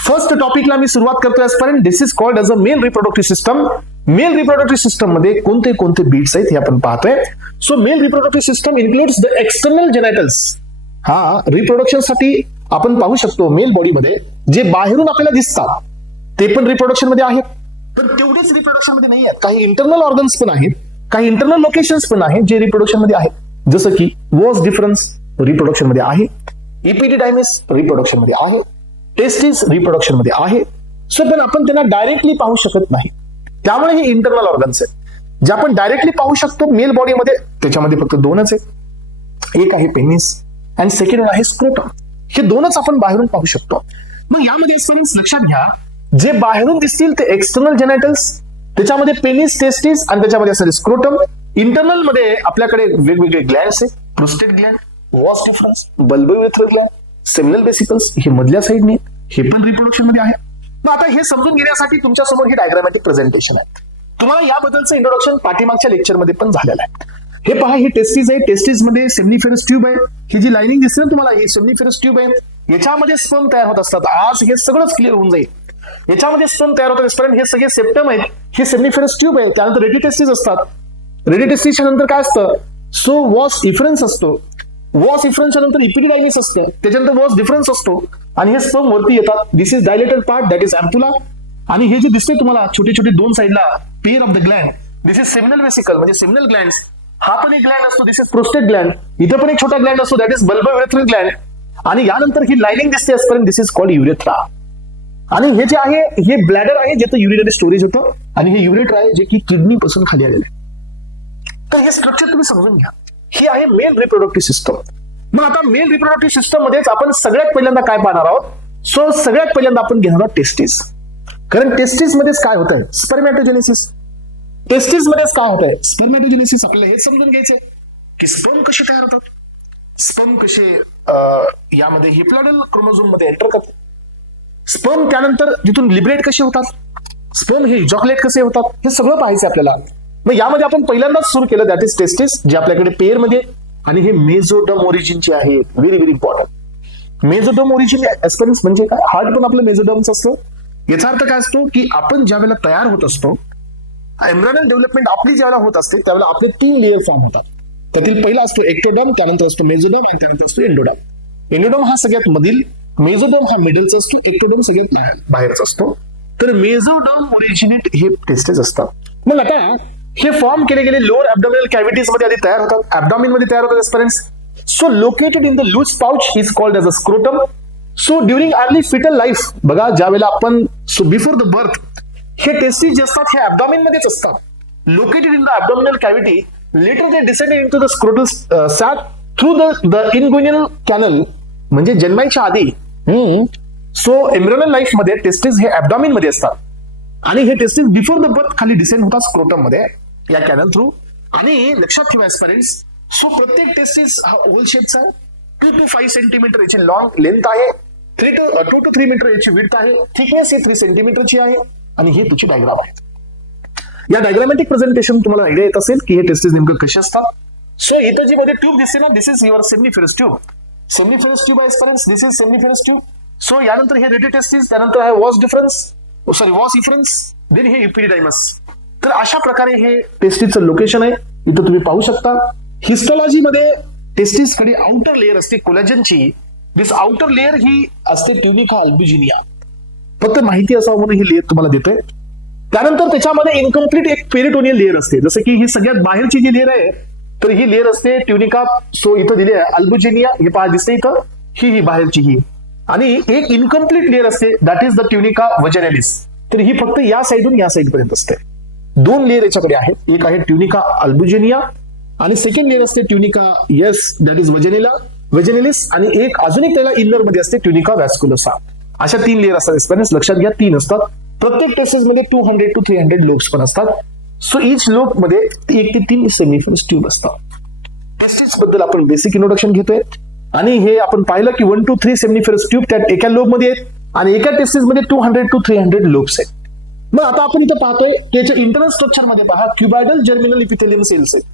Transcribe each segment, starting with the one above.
First टॉपिकला मी सुरुवात करतोय आजपर्यंत. This is called as a male reproductive system. Male reproductive system मध्ये कोणते कोणते बीट्स आहेत हे आपण पाहतोय. So male reproductive system includes the external genitals. हा, रिप्रोडक्शन साठी आपण पाहू शकतो मेल बॉडीमध्ये जे बाहेरून आपल्याला दिसतात ते पण रिप्रोडक्शन मध्ये आहेत, पण तेवढेच रिप्रोडक्शन मध्ये नाही आहेत. काही इंटरनल ऑर्गन्स पण आहेत, काही इंटरनल लोकेशन्स पण आहेत जे रिप्रोडक्शन मध्ये आहेत. जसं की वॉस डिफरन्स रिप्रोडक्शन मध्ये आहे, इपिडिडायमिस रिप्रोडक्शन मध्ये आहे, टेस्टिस रिप्रोडक्शन मध्ये आहे. सो पण आपण त्यांना डायरेक्टली पाहू शकत नाही, त्यामुळे हे इंटरनल ऑर्गन्स आहेत जे आपण डायरेक्टली पाहू शकतो मेल बॉडीमध्ये. त्याच्यामध्ये फक्त दोनच आहेत, एक आहे पेनिस आणि सेकंड आहे स्क्रोटम. हे दोनच आपण बाहेरून पाहू शकतो. मग यामध्ये लक्षात घ्या, जे बाहेरून दिसतील ते एक्सटर्नल जेनायटल्स, त्याच्यामध्ये पेनिस, टेस्टिस आणि त्याच्यामध्ये असेल स्क्रोटम. इंटरनल मध्ये आपल्याकडे वेगवेगळे ग्लँड्स आहेत, prostate gland, vas deferens, bulbourethral gland, seminal vesicles हे मधल्या साईडने, हे पण रिप्रोडक्शन मध्ये आहे. मग आता हे समजून घेण्यासाठी तुमच्या समोर हे डायग्रामॅटिक प्रेझेंटेशन आहे. तुम्हाला याबद्दलचं इंट्रोडक्शन पाठीमागच्या लेक्चरमध्ये पण झालेलं आहे. हे पहा, ही टेस्टिस आहे. टेस्टिस मध्ये सेम्निफेरस ट्यूब आहे. ही जी लाइनिंग दिसते ना तुम्हाला, ही सेम्निफेरस ट्यूब आहे. याच्यामध्ये स्पर्म तयार होत असतात. आज हे सगळंच क्लिअर होऊन जाईल. याच्यामध्ये स्पर्म तयार होतात आजपर्यंत हे सगळे सेप्टम आहेत, हे सेम्निफेरस ट्यूब आहे. त्यानंतर रेडिटेस्टिस असतात. रेडिटेस्टिसच्या नंतर काय असतं, सो वॉस इफरन्स असतो. वॉस इफरन्सच्या नंतर इपिडिडायमिस असतं, त्याच्यानंतर वॉस डिफरन्स असतो आणि हे स्पर्म वरती येतात. This is dilated part, that is ampulla. आणि हे जे दिसते तुम्हाला छोटे छोटे दोन साईडला pair of the gland, this is seminal vesicle म्हणजे सेमिनल ग्लँड. हा पण एक ग्लँड असतो, दिस इज प्रोस्टेट ग्लँड. इथे पण एक छोटा ग्लँड असतो, दॅट इज बल्बोयुरेथ्रल ग्लँड. आणि यानंतर ही लाइनिंग दिसते आजपर्यंत, दिस इज कॉल्ड युरेथ्रा. आणि हे जे आहे हे ब्लॅडर आहे जिथे युरिनरी स्टोरेज होतं, आणि हे युरेटर आहे जे की किडनी पासून खाली आलेलं आहे. तर हे स्ट्रक्चर तुम्ही समजून घ्या. ही आहे मेल रिप्रोडक्टिव्ह सिस्टम. मग आता मेल रिप्रोडक्टिव्ह सिस्टम मध्येच आपण सगळ्यात पहिल्यांदा काय पाहणार आहोत, सो सगळ्यात पहिल्यांदा आपण घेणार आहोत टेस्टिस. कारण टेस्टिस मध्येच काय होत आहे, स्पर्मॅटोजेनेसिस. टेस्टिस मध्येच काय होत आहे, स्पर्मॅटोजेनेसिस. आपल्याला हे समजून घ्यायचंय की स्पर्म कसे तयार होतात, स्पर्म कसे यामध्ये हिप्लॉइडल क्रोमोझोम मध्ये एंटर करतात, स्पर्म त्यानंतर जिथून लिबरेट कसे होतात, स्पर्म हे इजॉक्युलेट कसे होतात, हे सगळं पाहायचं आपल्याला. मग यामध्ये आपण पहिल्यांदाच सुरू केलं, दॅट इज टेस्टिस, जे आपल्याकडे पेअर मध्ये, आणि हे मेझोडर्म ओरिजिनचे आहे. Very very important. Mesoderm origin aspirants म्हणजे काय, हार्ट पण आपलं मेझोडर्मच असतं. याचा अर्थ काय असतो की आपण ज्या वेळेला तयार होत असतो, एम्ब्रियोनल डेव्हलपमेंट आपली ज्यावेळेला होत असते त्यावेळेला आपले 3 लेअर फॉर्म होतात. त्यातील पहिला असतो एक्टोडर्म, त्यानंतर असतो मेझोडर्म आणि त्यानंतर असतो एंडोडर्म. एंडोडर्म हा सगळ्यात मधील, मेझोडर्म हा मिडलचा असतो, एक्टोडर्म सगळ्यात बाहेरचा असतो. तर मेझोडर्म ओरिजिनेट हे टेस्टिस असतात. मग आता हे फॉर्म केले गेले लोअर ऍब्डोमिनल कॅव्हिटीज मध्ये आधी तयार होतात, ऍब्डोमिन मध्ये तयार होतात aspirants. So located in the loose pouch is called as a scrotum. So during early foetal life, बघा ज्या वेळेला आपण, सो बिफोर द बर्थ, हे टेस्टिस जे असतात हे ऍब्डोमिन मध्येच असतात, located in the abdominal cavity. Later ते descend into the scrotal sac through the inguinal canal, म्हणजे जन्माच्या आधी. सो एम्ब्रियोनल लाईफ मध्ये टेस्टिस हे ऍब्डोमिन मध्ये असतात आणि हे टेस्टिस बिफोर द बर्थ खाली डिसेंड होतात स्क्रोटम मध्ये या कॅनल थ्रू. आणि लक्षात ठेवा एस्पेरेंट्स, सो प्रत्येक टेस्टिस हा ओव्हल शेपचा आहे. 2 to 5 सेंटीमीटर याची लॉंग लेंथ आहे, 2 to 3 मीटर याची विड्थ आहे, थिकनेस ही 3 सेंटीमीटरची आहे. आणि ही तुझी डायग्राम आहे. या डायग्रामॅटिक प्रेझेंटेशन तुम्हाला आयडिया येत असेल की हे टेस्टिस नेमकं कसे असतात. सो इथं जी मध्ये ट्यूब दिसते ना, this is your seminiferous tube. Seminiferous tube आहे aspirants, this is seminiferous tube. So यानंतर हे रेडिटेस्टिस, त्यानंतर आहे vas deferens, sorry vas efferens, then हे इपिडिडायमस. तर अशा प्रकारे हे टेस्टिसचं लोकेशन आहे, इथं तुम्ही पाहू शकता. हिस्टॉलॉजी मध्ये टेस्टिस कडे आउटर लेअर असते कोलॅजनची. दिस आउटर लेअर ही असते ट्युनिका अल्बुजिनिया. फक्त माहिती असावं म्हणून ही लेअर तुम्हाला देतोय. त्यानंतर त्याच्यामध्ये इनकम्प्लीट एक पेरिटोनियल लेअर असते, जसं की ही सगळ्यात बाहेरची जी लेअर आहे, तर ही लेअर असते ट्युनिका. सो इथं दिली आहे अल्बुजिनिया, हे पहा दिसते इथं, ही बाहेरची ही. आणि एक इनकम्प्लीट लेअर असते, दॅट इज द ट्युनिका वजनॅलिस. तर ही फक्त या साईडून या साईड पर्यंत असते. 2 लेअर याच्याकडे आहेत, एक आहे ट्युनिका अल्बुजिनिया आणि सेकंड लेअर असते ट्युनिका दॅट इज वजनेलिस. आणि एक अजून एक त्याला इनर मध्ये असते ट्युनिका व्हॅस्क्युलोसा. अशा 3 लेअर असतात. लक्षात घ्या 3 असतात. प्रत्येक टेस्टिस मध्ये 200 to 300 लोब्स पण असतात. सो इच लोब मध्ये 1 ते 3 सेम्निफेरस ट्यूब असतात. टेस्टिस बद्दल आपण बेसिक इंट्रोडक्शन घेतोय आणि हे आपण पाहिलं की 1 to 3 सेम्निफेरस ट्यूब त्या एका लोब मध्ये आहेत आणि एका टेस्टिस मध्ये 200 to 300 लोब्स आहेत. मग आता आपण इथं पाहतोय त्याच्या इंटरनल स्ट्रक्चर मध्ये पहा, क्युबायडल जर्मिनल इपिथेलियम सेल्स आहेत.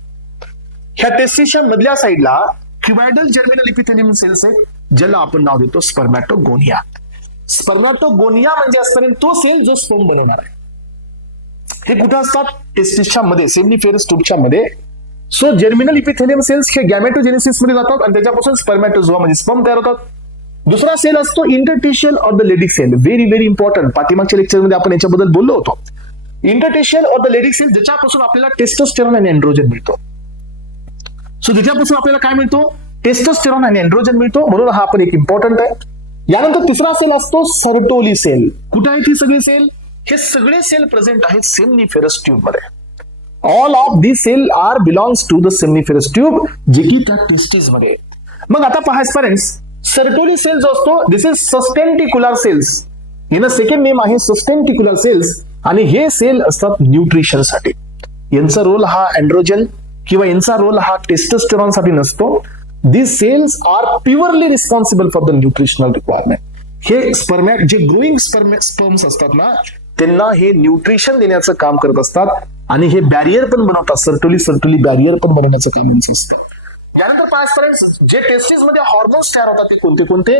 ह्या टेस्टिसच्या मधल्या साईडला क्युबायडल जर्मिनल इपिथेलियम सेल्स आहेत, ज्याला आपण नाव देतो स्पर्मॅटोगोनिया. स्पर्मॅटोगोनिया म्हणजे असताना तो सेल जो स्पर्म बनवणार आहे. हे कुठे असतात? टेस्टिसच्या मध्ये, सेमिनिफेरस ट्यूबच्या मध्ये. सो जर्मिनल इपिथेलियम सेल्स हे गॅमेटोजेनेसिस मध्ये जातात आणि त्याच्यापासून स्पर्मॅटोझोआ म्हणजे स्पर्म तयार होतात. दुसरा सेल असतो interstitial or the Leydig cell. Very very important. पाठीमागच्या लेक्चरमध्ये आपण याच्याबद्दल बोललो होतो. Interstitial or the Leydig cell ज्याच्यापासून आपल्याला टेस्टोस्टेरॉन आणि एंड्रोजन मिळतो. सो ज्याच्यापासून आपल्याला काय मिळतो? टेस्टोस्टेरॉन आणि एंड्रोजन मिळतो. म्हणून हा पण एक इम्पॉर्टंट आहे. यानंतर तिसरा सेल असतो सर्टोली सेल. कुठे आहे ती सगळी सेल? हे सगळे सेल प्रेझेंट आहेत सेमिनिफेरस ट्यूब मध्ये. All of this cell are belongs to the seminiferous tube, जे की त्या टेस्टिस मध्ये. मग आता पहा स्टुडंट्स, सर्टोली सेल जो असतो दिस इज सस्टेंटिक्युलर सेल्स. याचं सेकंड नेम आहे सस्टेंटिक्युलर सेल्स. आणि हे सेल असतात न्यूट्रिशन साठी. यांचा रोल हा एंड्रोजन किंवा यांचा रोल हा टेस्टोस्टेरॉन साठी नसतो. These cells are purely responsible for the nutritional requirement. हे जे ग्रोईंग स्पर्म्स असतात ना, त्यांना हे न्यूट्रिशन देण्याचं काम करत असतात आणि हे बॅरियर पण बनवतात. सर्टोली बॅरियर पण बनवण्याचं काम त्यांचं असतं. यानंतर पाच जे टेस्टिस मध्ये हॉर्मोन्स तयार होतात ते कोणते कोणते?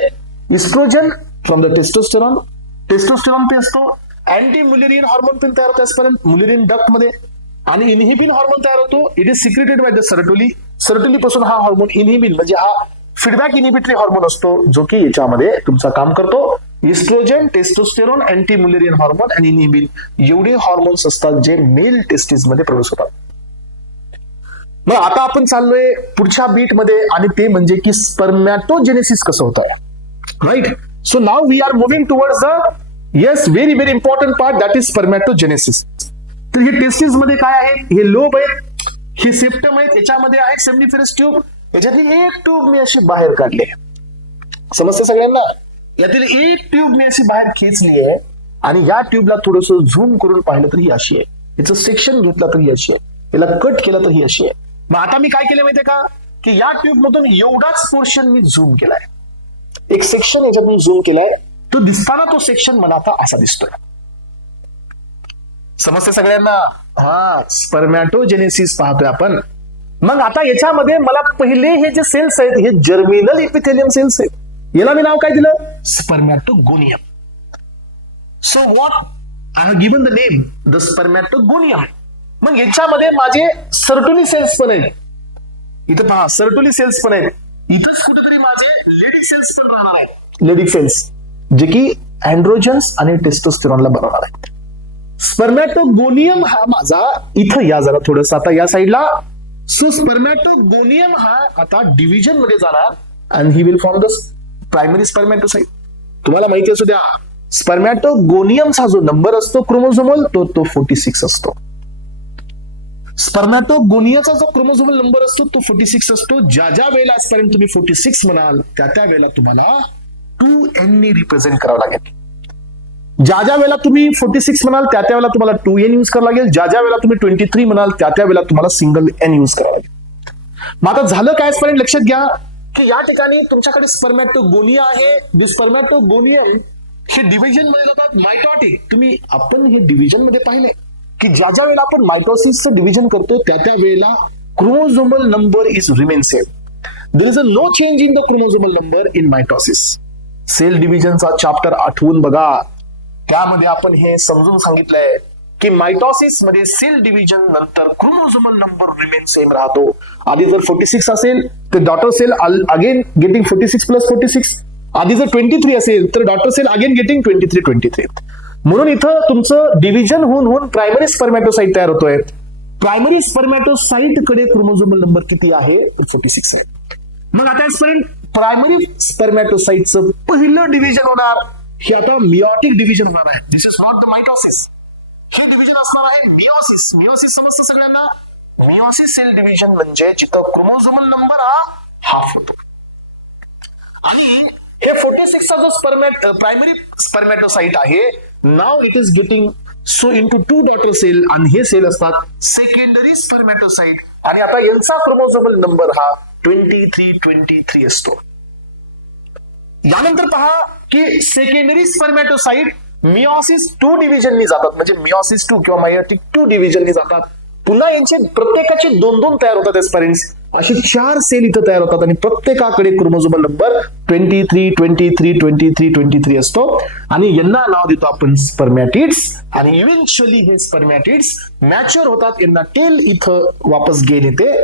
इस्ट्रोजन फ्रॉम द टेस्टोस्टेरॉन ते असतो. अँटी मुलेरियन हॉर्मोन पण तयार होतात मुलेरियन डक्ट मध्ये. आणि इनहिबिन हॉर्मोन तयार होतो. It is secreted by the Sertoli पासून हा हॉर्मोन इनहिबिन म्हणजे हा फीडबॅक इनहिबिटरी हॉर्मोन असतो, जो की याच्यामध्ये तुमचं काम करतो. Oestrogen, testosterone, anti Mullerian hormone आणि इनहिबिन एवढे हॉर्मोन्स असतात जे मेल टेस्टिस मध्ये प्रोड्यूस होतात. मग आता आपण चाललोय पुढच्या बीट मध्ये आणि ते म्हणजे की स्पर्मॅटोजेनेसिस कसं होत आहे. Right. So now we are moving towards the very very important part that is spermatogenesis. तर हे टेस्टिस मध्ये काय आहेत? हे लोब आहेत, हे सेप्टम आहेत, याच्यामध्ये आहे सेमिनिफेरस ट्यूब. याच्यातली एक ट्यूब मी अशी बाहेर काढली आहे. समजते सगळ्यांना? यातील एक ट्यूब मी अशी बाहेर खेचली आहे आणि या ट्यूबला थोडस झूम करून पाहिलं तर ही अशी आहे. याचं सेक्शन घेतलं तर ही अशी आहे. याला कट केलं तर ही अशी आहे. मग आता मी काय केलं माहितीये का? की या ट्यूब मधून एवढाच पोर्शन मी झूम केलाय. एक सेक्शन याच्यातून झूम केलाय. तो दिसताना तो सेक्शन मला आता असा दिसतोय. समजते सगळ्यांना? हा, स्पर्मॅटोजेनेसिस पाहतोय आपण. मग आता याच्यामध्ये मला पहिले हे जे सेल्स आहेत हे जर्मिनल इपिथेलियम सेल्स आहेत. याला मी नाव काय दिलं? Spermatogonium. So what I have given the name the spermatogonium. मग याच्यामध्ये माझे सर्टोली सेल्स पण आहेत. इथं पहा, सर्टोली सेल्स पण आहेत. इथंच कुठेतरी माझे लेडिक सेल्स पण राहणार आहेत. लेडिक सेल्स जे की अँड्रोजन्स आणि टेस्टोस्टेरॉनला बनवणार आहेत. स्पर्मॅटोगोनियम हा माझा इथं या जरा थोडस आता या साईडला. सो स्पर्मॅटोगोनियम हा आता डिव्हिजन मध्ये जाणार आणि he will form the primary spermatocyte. तुम्हाला माहिती असू द्या, स्पर्मॅटोगोनियमचा जो नंबर असतो क्रोमोझोमल तो 46 असतो. स्पर्मॅटोगोनियाचा जो क्रोमोझोमल नंबर असतो तो 46 असतो. ज्या ज्या वेळेला आजपर्यंत तुम्ही 46 म्हणाल त्या त्या वेळेला तुम्हाला 2n ने रिप्रेझेंट करावं लागेल. ज्या ज्या वेळेला तुम्ही 46 म्हणाल त्या त्या वेळेला तुम्हाला 2n यूज करावं लागेल. ज्या ज्या वेळेला तुम्ही 23 म्हणाल त्या त्या वेळेला तुम्हाला सिंगल n यूज करावं लागेल. मग आता झालं काय आजपर्यंत लक्षात घ्या की या ठिकाणी तुमच्याकडे स्पर्मॅटोगोनिया आहे. स्पर्मॅटोगोनियम हे डिव्हिजन मध्ये जातात. मायटॉटिक आपण हे डिव्हिजन मध्ये पाहिले की ज्या ज्या वेळेला आपण मायटोसिसचं डिव्हिजन करतो त्या त्या वेळेला chromosomal number is remain same. There is no change in the chromosomal number in mitosis. Cell डिव्हिजनचा चॅप्टर आठवून बघा. त्यामध्ये आपण हे समजून सांगितलंय की मायटोसिस मध्ये सेल डिव्हिजन नंतर क्रोमोझोमल नंबर रिमेन सेम राहतो. आधी जर 46 असेल तर daughter cell again getting 46 plus 46. आधी जर 23 असेल तर डॉटर सेल अगेन गेटिंग 23. म्हणून इथं तुमचं डिव्हिजन होऊन प्रायमरी स्पर्मॅटोसाइट तयार होतोय. प्रायमरी स्पर्मॅटोसाइट कडे क्रोमोझोमल नंबर किती आहे? 46 आहे. मग आता आजपर्यंत प्रायमरी स्पर्मॅटोसाइटचं पहिलं डिव्हिजन होणार हे आता मियोटिक डिव्हिजन होणार आहे. This is not the mitosis. हे डिव्हिजन असणार आहे मियोसिस. मियोसिस समजतं सगळ्यांना? मियोसिस सेल डिव्हिजन म्हणजे जिथं क्रोमोझोमल नंबर हा हाफ होतो. आणि हे 46 चा जो प्रायमरी स्पर्मॅटोसाइट आहे नाव it is getting so into 2 daughter cell आणि हे सेल असतात सेकंडरी स्पर्मॅटोसाइट. आणि आता यांचा क्रोमोझोमल नंबर हा 23 असतो. यानंतर पहा की सेकंडरी स्पर्मॅटोसाइट मियोसिस 2 डिव्हिजननी जातात. म्हणजे मियोसिस 2 किंवा मायोटिक 2 डिव्हिजननी जातात. पुन्हा यांचे प्रत्येकाचे 2 तयार होतात एस्पेरेंट्स. अशी 4 सेल इथं तयार होतात आणि प्रत्येकाकडे क्रोमोझोमल नंबर 23, 23, 23, 23 असतो आणि यांना नाव देतो आपण स्पर्मॅटिड्स. आणि इव्हेंच्युअली हे स्पर्मॅटिड्स मॅच्युअर होतात, यांना टेल इथं वापस गेन येते,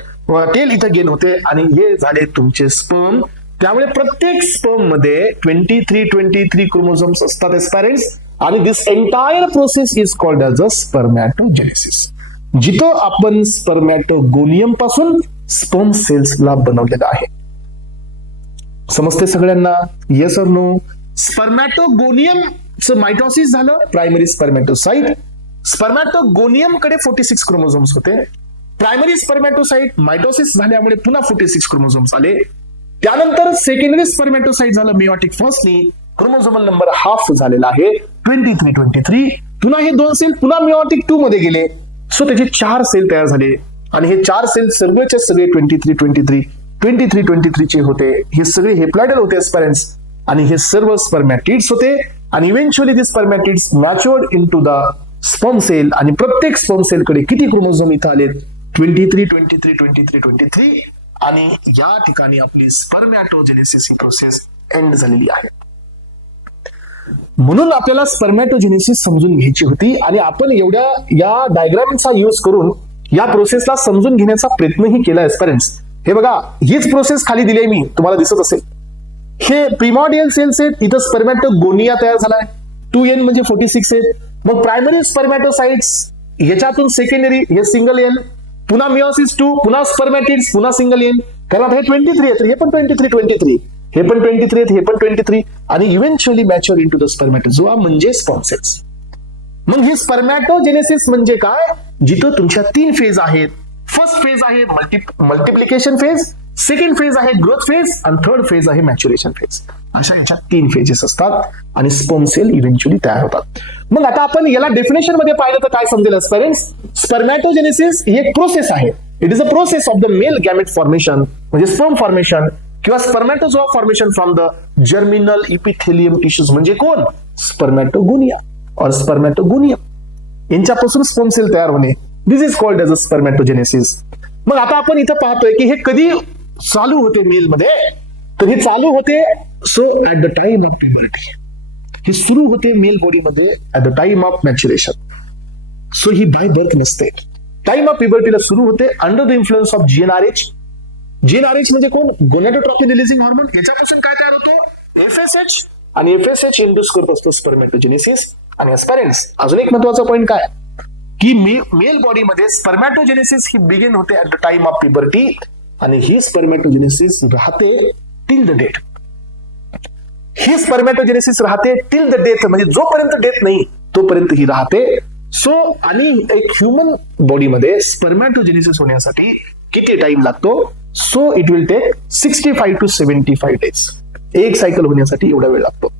टेल इथं गेन होते आणि हे झाले तुमचे स्पर्म. त्यामुळे प्रत्येक स्पर्म मध्ये 23 क्रोमोझोम्स असतात एस्पॅरेंट्स आणि this entire process is called as a spermatogenesis, जिथं आपण स्पर्मॅटोगोनियम पासून स्पर्म सेल्सला बनवलेलं आहे. समजते सगळ्यांना? येस और नो? स्पर्मॅटोगोनियमचं मायटोसिस झालं, प्रायमरी स्पर्मॅटोसाइट. स्पर्मॅटोगोनियम कडे 46 क्रोमोझोम्स होते. प्रायमरी स्पर्मॅटोसाइट मायटोसिस झाल्यामुळे पुन्हा 46 क्रोमोझोम्स आले. त्यानंतर सेकंडरी स्पर्मॅटोसाइट झालं meiotic firstly, chromosomal number half झालेला आहे 23. पुन्हा हे 2 सेल पुन्हा मियोटिक 2 मध्ये गेले, सो त्याचे 4 सेल तयार झाले आणि हे 4 सेल सर्वचे सगळे 23 चे होते. हे सगळे हेप्लॉइडल होते एस्पॅरेंट्स आणि हे सर्व स्पर्मॅटिड्स होते आणि eventually this spermatids matured into the sperm cell आणि प्रत्येक स्पर्म सेल कडे किती क्रोमोझोम इथं आले? 23 आणि या ठिकाणी आपली स्पर्मॅटोजेनेसिस ही प्रोसेस एंड झालेली आहे. म्हणून आपल्याला स्पर्मॅटोजेनेसिस समजून घ्यायची होती आणि आपण एवढ्या या डायग्रामचा यूज करून या प्रोसेसला समजून घेण्याचा प्रयत्नही केला एस्पॅरेंट्स. हे बघा, हीच प्रोसेस खाली दिली आहे मी, तुम्हाला दिसत असेल. हे प्रिमॉर्डियल सेल्स आहेत, इथं स्पर्मॅटोगोनिया तयार झालाय, 2n म्हणजे 46 आहेत. मग प्रायमरी स्पर्मॅटोसाइट्स, याच्यातून सेकंडरी हे सिंगल एन, पुन्हा मियोसिस 2, पुन्हा स्पर्मॅटिड्स, पुन्हा सिंगल एन. कारण आता हे 23 आहेत, हे पण 23, हे पण 23 आहेत, हे पण 23 आणि इव्हेंच्युअली मॅच्युअर इनटू द स्पर्मॅटोझोआ म्हणजे स्पर्म सेल्स. मग ही स्पर्मॅटोजेनेसिस म्हणजे काय? जिथं तुमच्या 3 फेज आहेत. फर्स्ट फेज आहे मल्टिप्लिकेशन फेज, सेकंड फेज आहे ग्रोथ फेज आणि थर्ड फेज आहे मॅच्युरेशन फेज. अशा याच्यात 3 फेजेस असतात आणि स्पर्म सेल इव्हेंच्युअली तयार होतात. मग आता आपण याला डेफिनेशन मध्ये पाहिलं तर काय समजेल एस्पॅरेंट्स? स्पर्मॅटोजेनेसिस ही एक प्रोसेस आहे. It is a process of the male gamete formation म्हणजे स्पर्म फॉर्मेशन किंवा spermatozoa formation from the germinal epithelium tissues म्हणजे कोण? स्पर्मॅटोगोनिया और स्पर्मॅटोगोनियम यांच्यापासून स्पर्म सेल तयार होणे. दिस इज कॉल्ड एज अ स्पर्मॅटोजेनेसिस. मग आता आपण इथं पाहतोय की हे कधी चालू होते मेल मध्ये? तर हे चालू होते so at the time of puberty. हे सुरू होते मेल बॉडी मध्ये at the time of maturation. So he by birth नसते. टाइम ऑफ प्युबर्टीला सुरू होते under the influence of GnRH. GnRH म्हणजे कोण? Gonadotropin releasing hormone. याच्यापासून काय तयार होतो? FSH आणि FSH इंड्यूस करत असतो स्पर्मॅटोजेनेसिस. आणि एस्पॅरेंट्स अजून एक महत्वाचा पॉईंट काय की मेल बॉडी मध्ये स्पर्मॅटोजेनेसिस ही बिगिन होते at the time of puberty आणि ही स्पर्मॅटोजेनेसिस राहते टिल द डेथ. ही स्पर्मॅटोजेनेसिस राहते टिल द डेथ म्हणजे जोपर्यंत डेथ नाही तोपर्यंत ही राहते. सो आणि एक ह्युमन बॉडीमध्ये स्पर्मॅटोजेनेसिस होण्यासाठी किती टाइम लागतो? So it will take 65 to 75 days. एक सायकल होण्यासाठी एवढा वेळ लागतो.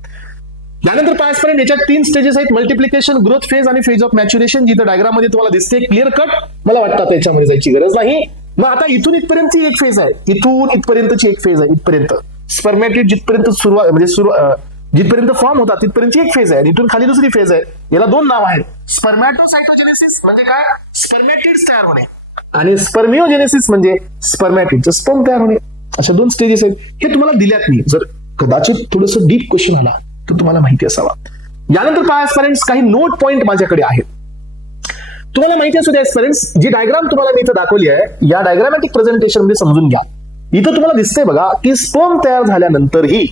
यानंतर काय एस्पॅरेंट याच्यात 3 स्टेजेस आहेत, मल्टिप्लिकेशन, ग्रोथ फेज आणि फेज ऑफ मॅच्युरेशन. जिथं डायग्राम मध्ये तुम्हाला दिसते क्लिअर कट. मला वाटतं त्याच्यामध्ये जायची गरज नाही. मग आता इथून इथपर्यंतची एक फेज आहे, इथून इथपर्यंतची एक फेज आहे. इथपर्यंत स्पर्मॅटिड जिथपर्यंत सुरुवात म्हणजे जिथपर्यंत फॉर्म होता तिथपर्यंतची एक फेज आहे. इथून खाली दुसरी फेज आहे. याला 2 नाव आहेत. स्पर्मॅटोसाइटोजेनेसिस म्हणजे काय? स्पर्मॅटिड्स तयार होणे आणि स्पर्मिओजेनेसिस म्हणजे स्पर्मॅटिडचं स्पर्म तयार होणे. अशा 2 स्टेजेस आहेत. हे तुम्हाला दिल्यात मी. जर कदाचित थोडस डीप क्वेश्चन आला तर तुम्हाला माहिती असावा. यानंतर काय एस्पॅरेंट्स काही नोट पॉइंट माझ्याकडे आहेत. तुम्हाला माहिती असू द्या एस्पॅरेंट्स, जी डायग्राम तुम्हाला मी इथं दाखवली आहे या डायग्रामॅटिक प्रेझेंटेशन मध्ये समजून घ्या. इथं तुम्हाला दिसतंय बघा की स्पर्म तयार झाल्यानंतरही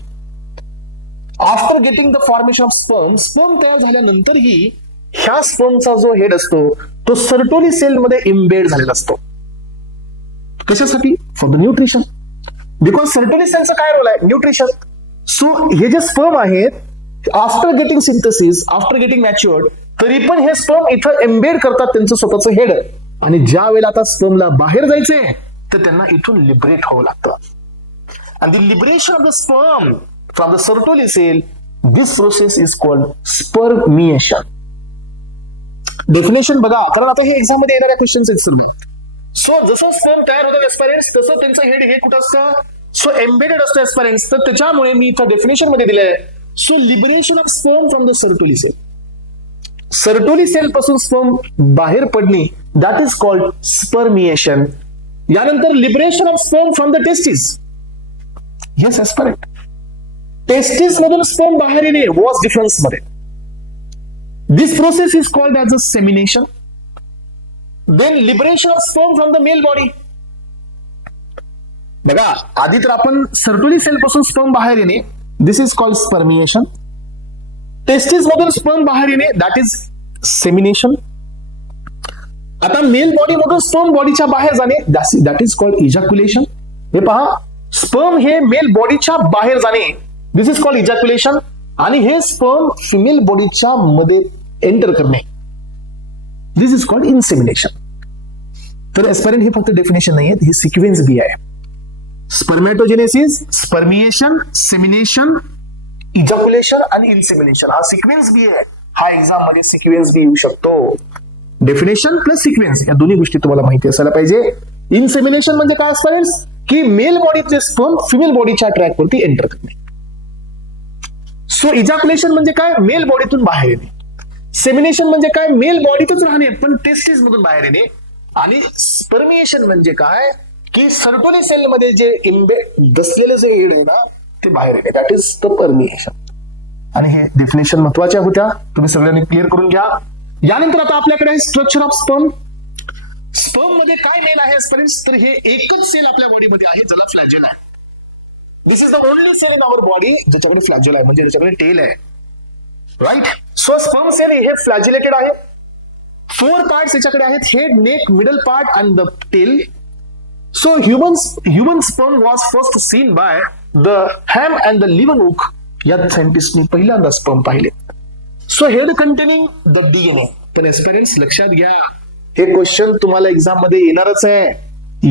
after getting the formation of sperm तयार झाल्यानंतरही ह्या स्पर्मचा जो हेड असतो तो सर्टोली सेल मध्ये इम्बेड झालेला असतो. कशासाठी? For the nutrition. Because Sertoli सेलचा काय रोल आहे? न्यूट्रिशन. सो हे जे स्पर्म आहेत after getting synthesis, after getting matured, तरी पण हे स्पर्म इथं एम्बेड करतात त्यांचं स्वतःचं हेड. आणि ज्या वेळेला आता स्पर्मला बाहेर जायचंय तर त्यांना इथून लिबरेट व्हावं लागतं. आणि the liberation of the sperm from the Sertoli cell, this process is called spermiation. Definition बघा, कारण आता हे एक्झाम मध्ये येणाऱ्या क्वेश्चन्स आहेत सर्व. सो जसं स्पर्म तयार होतात एस्पॅरेंट्स तसं त्यांचं हेड हे कुठं असतं? सो एम्बेडेड असतं एस्पॅरेंट्स. तर त्याच्यामुळे मी इथं डेफिनेशन मध्ये दिलंय. So liberation of sperm from the Sertoli cell. Sertoli cell पासून स्पर्म बाहेर पडणे दॅट इज कॉल्ड स्पर्मिएशन. यानंतर liberation of sperm from the testis. Yes aspirant, testis मधून स्पर्म बाहेर येणे वॉस डिफरन्स मध्ये. This process is called as a semination. Then liberation of sperm from the male body. बघा, आधी तर आपण Sertoli cell पासून स्पर्म बाहेर येणे, दिस इज कॉल्ड स्पर्मिएशन. टेस्टिस मधून स्पर्म बाहेर येणे, दॅट इज सेमिनेशन. आता मेल बॉडी मधून स्पर्म बॉडीच्या बाहेर जाणे, दॅट इज कॉल्ड इजॅक्युलेशन. हे पहा, स्पर्म हे मेल बॉडीच्या बाहेर जाणे, दिस इज कॉल्ड इजॅक्युलेशन. आणि हे स्पर्म फिमेल बॉडीच्या मध्ये एंटर करणे, दिस इज कॉल्ड इन्सेमिनेशन. तर एस्पेरंट हे फक्त डेफिनेशन नाही आहे, हे सिक्वेन्स बी आहे. स्पर्मॅटोजेनेसिस, स्पर्मिएशन, सेमिनेशन, इजॅक्युलेशन आणि इन्सेमिनेशन हा सिक्वेन्स बी आहे. हा एक्झाम मध्ये सिक्वेन्स बी येऊ शकतो. डेफिनेशन प्लस सिक्वेन्स या दोन्ही गोष्टी तुम्हाला माहिती असायला पाहिजे. इन्सेमिनेशन म्हणजे काय असतं की मेल बॉडीतले स्पर्म फिमेल बॉडीच्या ट्रॅक वरती एंटर करणे. सो इजॅक्युलेशन म्हणजे काय, मेल बॉडीतून बाहेर येणे. सेमिनेशन म्हणजे काय, मेल बॉडीतच राहणे पण टेस्टिस मधून बाहेर येणे. आणि स्पर्मिएशन म्हणजे काय की सर्टोली सेल मध्ये जे दसलेलं जे हेड आहे ना ते बाहेर येणे, दॅट इज द पर्मिएशन. आणि हे डेफिनेशन महत्वाच्या होत्या, तुम्ही सगळ्यांनी क्लिअर करून घ्या. यानंतर आता आपल्याकडे आहे स्ट्रक्चर ऑफ स्पर्म. स्पर्म मध्ये काय मेन आहे फ्रेंड्स, तर हे एकच सेल आपल्या बॉडीमध्ये आहे ज्याला flagella. This is the only cell in our body ज्याच्याकडे फ्लॅजेला आहे, म्हणजे ज्याच्याकडे टेल आहे. राईट. सो स्पर्म सेल हे फ्लॅजिलेटेड आहे. 4 पार्ट्स याच्याकडे आहेत, head, neck, middle part and the tail. So human sperm was first seen by the Ham and the Leeuwenhoek या सायंटिस्टनी पहिल्यांदा स्पर्म पाहिले. So head containing the DNA. पण aspirants लक्षात घ्या, हे क्वेश्चन तुम्हाला एक्झाम मध्ये येणारच आहे.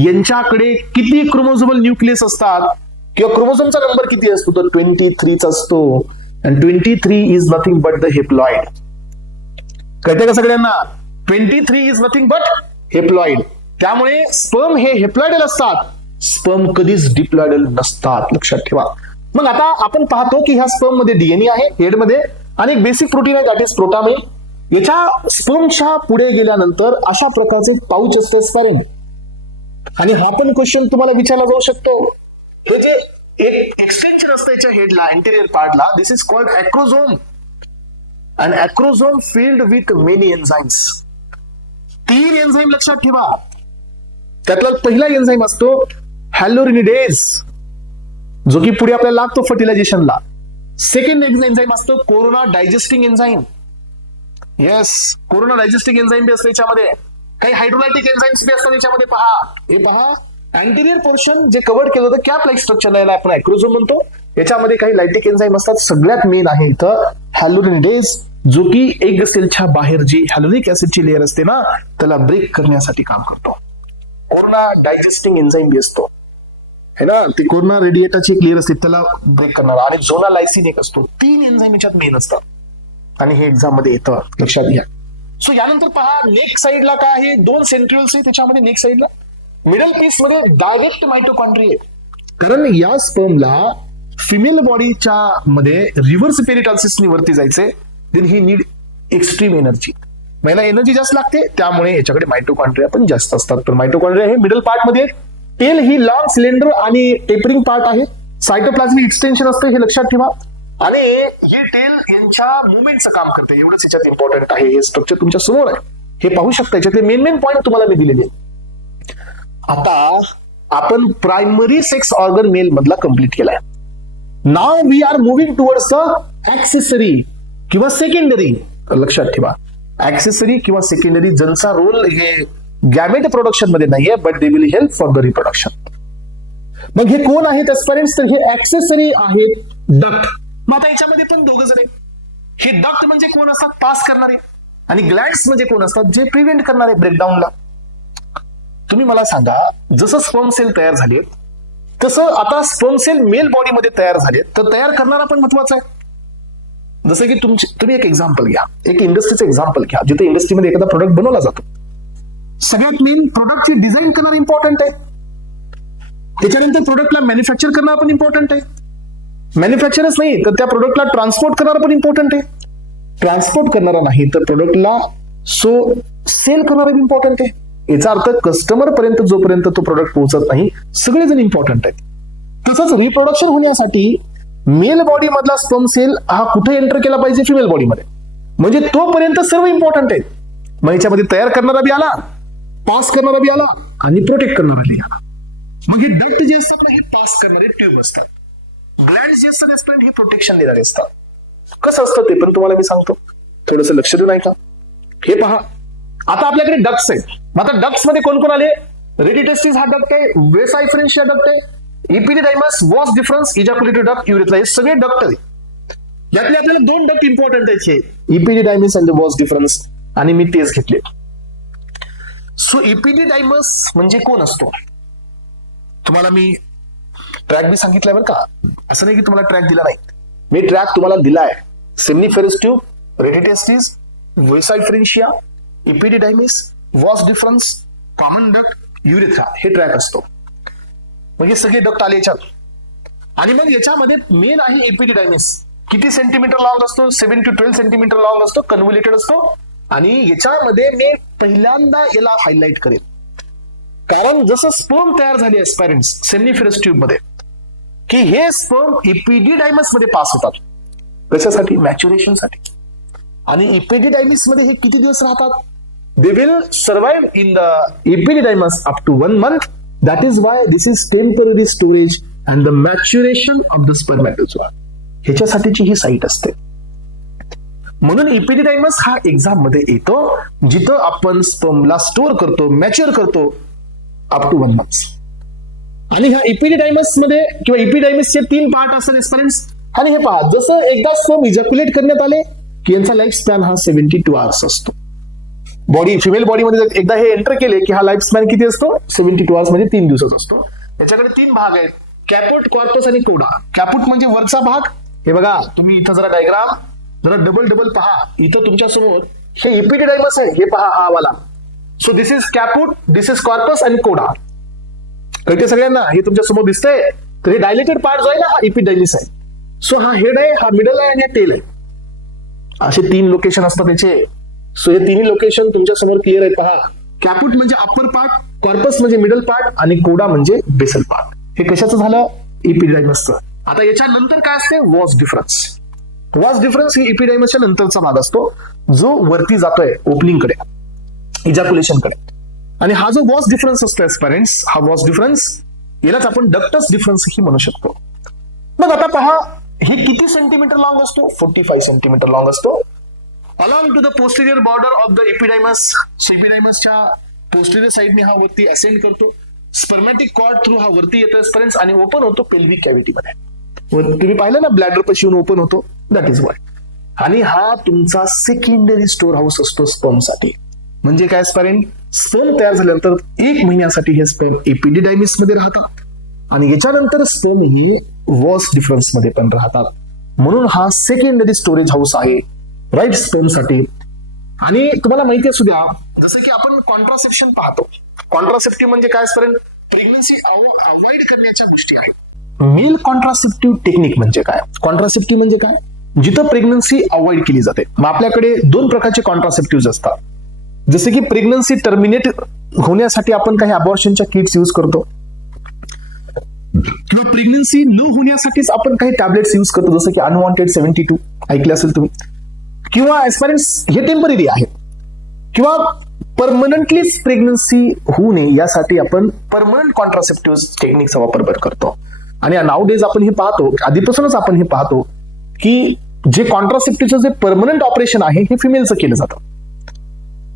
यांच्याकडे किती क्रोमोझोमल न्यूक्लियस असतात किंवा क्रोमोझोमचा नंबर किती असतो, तर 23 असतो. आणि 23 is nothing but the haploid. कळते का सगळ्यांना? 23 इज नथिंग बट हेप्लॉइड. त्यामुळे स्पर्म हे हेप्लॉइडल असतात, स्पर्म कधीच डिप्लॉइडल नसतात, लक्षात ठेवा. मग आता आपण पाहतो की ह्या स्पर्म मध्ये डीएनए आहे हेडमध्ये आणि एक बेसिक प्रोटीन आहे, दॅट इज प्रोटामेन. याच्या स्पर्मच्या पुढे गेल्यानंतर अशा प्रकारचे पाऊच असते स्पर्म. आणि हा पण क्वेश्चन तुम्हाला विचारला जाऊ शकतो, हे जे एक एक्सटेन्शन असतं याच्या हेडला, एंटिरियर पार्टला, this is called acrosome. And acrosome filled with many enzymes. 3 enzyme लक्षात ठेवा. त्यातला पहिला एन्झाइम असतो हॅलोरिनिडेज, जो की पुढे आपल्याला लागतो फर्टिलायझेशनला. सेकंड एन्झाइम असतो corona digesting enzyme. Yes, corona digesting enzyme बी असते याच्यामध्ये. काही हायड्रोलायटिक एन्झाइम्स बी असतात याच्यामध्ये. पहा, हे पहा, अँटिरियर पोर्शन जे कव्हर केलं होतं कॅप लाईक स्ट्रक्चर याला आपण अॅक्रोझोम म्हणतो. याच्यामध्ये काही लायटिक एन्झाइम असतात. सगळ्यात मेन आहे इथं हॅलोरिनिडेज, जो की एग सेलच्या बाहेर जी हॅलोरिक ऍसिडची लेअर असते ना त्याला ब्रेक करण्यासाठी काम करतो. कोरोना डायजेस्टिंग एन्झाइम बी असतो है ना, ती कोरोना रेडिएटाची एक लेअर असते त्याला ब्रेक करणार. आणि झोना लायसिन एक असतो. 3 एन्झाइम याच्यात मेन असतात आणि हे एक्झाम मध्ये येतं, लक्षात घ्या. सो यानंतर पहा, नेक साइडला काय आहे, 2 सेंट्रिओल्स आहे त्याच्यामध्ये. नेक साइडला मिडल पीस मध्ये डायरेक्ट मायटोकॉन्ड्रिया आहे, कारण या स्पर्मला फिमेल बॉडीच्या मध्ये रिव्हर्स पेरिटाल्सिसनी वरती जायचे. Then he need extreme energy, मला एनर्जी जास्त लागते, त्यामुळे याच्याकडे मायटोकॉन्ड्रिया पण जास्त असतात. तर मायटोकॉन्ड्रिया हे मिडल पार्ट मध्ये. टेल ही लॉंग सिलेंडर आणि टेपरिंग पार्ट आहे. सायटोप्लाझमिक एक्सटेन्शन असते, हे लक्षात ठेवा. आणि हे टेल यांच्या मुवमेंटचं काम करते, एवढंच याच्यात इम्पॉर्टंट आहे. हे स्ट्रक्चर तुमच्या समोर आहे, हे पाहू शकता. याच्यातले मेन पॉईंट तुम्हाला मी दिलेले. आता आपण प्रायमरी सेक्स ऑर्गन मेल मधला कंप्लीट केलाय. Now we are moving towards the accessory किंवा सेकंडरी. लक्षात ठेवा, ऍक्सेसरी किंवा सेकंडरी ज्यांचा रोल हे गॅमेट प्रोडक्शन मध्ये नाहीये, but they will help for the reproduction. मग हे कोण आहेत एस्पेरेंट्स, तर हे ऍक्सेसरी आहेत डक्ट. मग आता याच्यामध्ये पण 2 जण आहेत. हे डक्ट म्हणजे कोण असतात, पास करणारे. आणि ग्लँड्स म्हणजे कोण असतात, जे प्रिव्हेंट करणारे ब्रेकडाऊनला. तुम्ही मला सांगा, जसं स्पर्म सेल तयार झाले तसं आता स्पर्म सेल मेल बॉडीमध्ये तयार झाले, तर तयार करणारा पण महत्वाचा आहे. जसं की तुम्ही एक एक्झाम्पल घ्या, एक इंडस्ट्रीचं एक्झाम्पल घ्या, जिथे इंडस्ट्रीमध्ये एखादा प्रोडक्ट बनवला जातो. सगळ्यात मेन प्रोडक्टची डिझाईन करणं इम्पॉर्टंट आहे. त्याच्यानंतर प्रोडक्टला मॅन्युफॅक्चर करणं पण इम्पॉर्टंट आहे. मॅन्युफॅक्चरच नाही तर त्या प्रोडक्टला ट्रान्सपोर्ट करणारा पण इम्पॉर्टंट आहे. ट्रान्सपोर्ट करणारा नाही तर प्रोडक्टला सेल करणारा इम्पॉर्टंट आहे. याचा अर्थ कस्टमर पर्यंत जोपर्यंत तो प्रोडक्ट पोहोचत नाही सगळेजण इम्पॉर्टंट आहेत. तसंच रिप्रोडक्शन होण्यासाठी मेल बॉडी मधला स्पर्म सेल हा कुठे एंटर केला पाहिजे, फिमेल बॉडीमध्ये, म्हणजे तोपर्यंत सर्व इम्पॉर्टंट आहेत. मग याच्यामध्ये तयार करणारा बी आला, पास करणारा बी आला आणि प्रोटेक्ट करणारा बी आला. मग हे डक्ट जे असतात ना हे पास करणारे ट्यूब असतात, ग्लँड जे असतात एस्पिरंट हे प्रोटेक्शन देणारे असतात. कसं असतं ते पण तुम्हाला मी सांगतो, थोडंसं लक्ष देऊ नाही का. हे पहा, आता आपल्याकडे डक्ट्स आहेत. आता डक्ट्स मध्ये कोण कोण आले, रेडिटेस्टिस हा डक्ट आहे, वेसाइफ्रेंस हा डक्ट आहे, इपिडिडायमस, वॉस डिफरन्स, इजॅक्युलेटेड डक्ट, युरेथ्रा, हे सगळे डक्ट आहेत. यातले आपल्याला दोन डक्ट इम्पॉर्टंट आहेत, इपिडिडायमिस आणि वॉस डिफरन्स, आणि मी तेच घेतले. सो इपिडिडायमस म्हणजे कोण असतो, तुम्हाला मी ट्रॅक बी सांगितलाय बरं का, असं नाही की तुम्हाला ट्रॅक दिला नाही, मी ट्रॅक तुम्हाला दिलाय. Seminiferous tube, rete testis, vasa efferentia, epididymis, vas deferens, common duct, urethra, हे ट्रॅक असतो. म्हणजे सगळे डक्ट आले याच्यात. आणि मग याच्यामध्ये मेन आहे इपिडिडायमिस. किती सेंटीमीटर लॉंग असतो, 7 to 12 सेंटीमीटर लॉंग असतो, कन्व्होल्युटेड असतो. आणि याच्यामध्ये मी पहिल्यांदा याला हायलाइट करेन, कारण जसं स्पर्म तयार झाले एस्पायरंट्स सेमिनिफेरस ट्यूब मध्ये, की हे स्पर्म इपिडिडायमस मध्ये पास होतात. कशासाठी, मॅच्युरेशन साठी. आणि इपिडिडायमिस मध्ये हे किती दिवस राहतात, they will survive in the epididymis up to 1 month. That is why this is temporary storage and the maturation of the spermatozoa. ह्याच्यासाठीची ही साईट असते. म्हणून इपिडिडायमस हा एक्झाम मध्ये येतो, जिथं आपण स्पर्मला स्टोअर करतो, मॅच्युअर करतो अप टू 1 month. आणि ह्या इपिडिडायमस मध्ये किंवा इपिडायमिसचे 3 पार्ट असतात एस्पिरंट्स. आणि हे पहा, जसं एकदा स्पर्म इजॅक्युलेट करण्यात आले की यांचा लाईफ स्पॅन हा 72 hours असतो. बॉडी, फिमेल बॉडीमध्ये एकदा हे एंटर केले की हा लाईफ स्पॅन किती असतो, 72 hours, म्हणजे 3 दिवसाचा असतो. याच्याकडे 3 भाग आहेत, कॅपोट, कॉर्पस आणि कोडा. कॅपोट म्हणजे वरचा भाग, हे बघा तुम्ही इथं जरा डायग्राम जरा डबल पहा, इथं तुमच्या समोर हे इपिडिडायमस आहे, हे पहा हा वाला. So this is caput, this is corpus आणि कोडा. कळते सगळ्यांना, हे तुमच्या समोर दिसतंय. तर हे डायलेटेड पार्ट जो आहे ना हा इपिडायमिस आहे. सो हा हेड आहे, हा मिडल आहे आणि हा टेल आहे. असे 3 लोकेशन असतात त्याचे. सो हे तिन्ही लोकेशन तुमच्या समोर क्लिअर आहे पहा. कॅपुट म्हणजे अप्पर पार्ट, कॉर्पस म्हणजे मिडल पार्ट आणि कोडा म्हणजे बेसल पार्ट. हे कशाचं झालं, इपिडायमसचं. आता याच्या नंतर काय असते, वॉस डिफरन्स. वॉस डिफरन्स ही इपिडायमसच्या नंतरचा भाग असतो, जो वरती जातोय ओपनिंग कडे, इजॅक्युलेशन कडे. आणि हा जो वॉस डिफरन्स असतो एस्पिरंट्स, हा वॉस डिफरन्स यालाच आपण डक्टस डिफरन्स ही म्हणू शकतो. मग आता पहा, हे किती सेंटीमीटर लॉंग असतो, 45 सेंटीमीटर लॉंग असतो. Along to the posterior border of the epididymis, epididymisच्या posterior साइडने हा वरती असेंड करतो. स्पर्मॅटिक कॉर्ड थ्रू हा वरती येतो एस्पिरंट्स आणि ओपन होतो पेल्विक कॅव्हिटी मध्ये. तुम्ही पाहिलं ना, ब्लॅडर पाशी येऊन ओपन होतो, दॅट इज वाय. आणि हा तुमचा सेकंडरी स्टोअर हाऊस असतो स्पर्म साठी. म्हणजे काय एस्पिरंट, स्पर्म तयार झाल्यानंतर 1 महिन्यासाठी हे स्पर्म एपिडिडायमिस मध्ये राहतात आणि याच्यानंतर स्पर्म हे वॉस डिफरन्स मध्ये पण राहतात. म्हणून हा सेकंडरी स्टोरेज हाऊस आहे राईट स्पर्म साठी. आणि तुम्हाला माहिती असू द्या, जसं की आपण कॉन्ट्रासेप्शन पाहतो. कॉन्ट्रासेप्टिव्ह म्हणजे काय एस्पिरंट, प्रेग्नन्सी अवॉइड करण्याच्या गोष्टी आहेत. मेल कॉन्ट्रासेप्टिव्ह टेक्निक म्हणजे काय, कॉन्ट्रासेप्टिव्ह म्हणजे काय, जिथं प्रेग्नन्सी अवॉइड केली जाते. मग आपल्याकडे 2 प्रकारचे कॉन्ट्रासेप्टिव्ह असतात. जसे की प्रेग्नन्सी टर्मिनेट होण्यासाठी आपण काही अबॉर्शनच्या किट्स यूज करतो, किंवा प्रेग्नन्सी न होण्यासाठीच आपण काही टॅबलेट्स यूज करतो, जसं की अनवॉन्टेड 72 ऐकले असेल तुम्ही. किंवा एस्पिरंट्स हे टेम्पररी आहे, किंवा परमनंटलीच प्रेग्नन्सी होऊ नये यासाठी आपण परमनंट कॉन्ट्रासेप्टिव्ह टेक्निकचा वापर करतो. आणि नाउडेज आपण हे पाहतो, आधीपासूनच आपण हे पाहतो की जे कॉन्ट्रासेप्टिव्हचं जे परमनंट ऑपरेशन आहे हे फिमेलचं केलं जातं.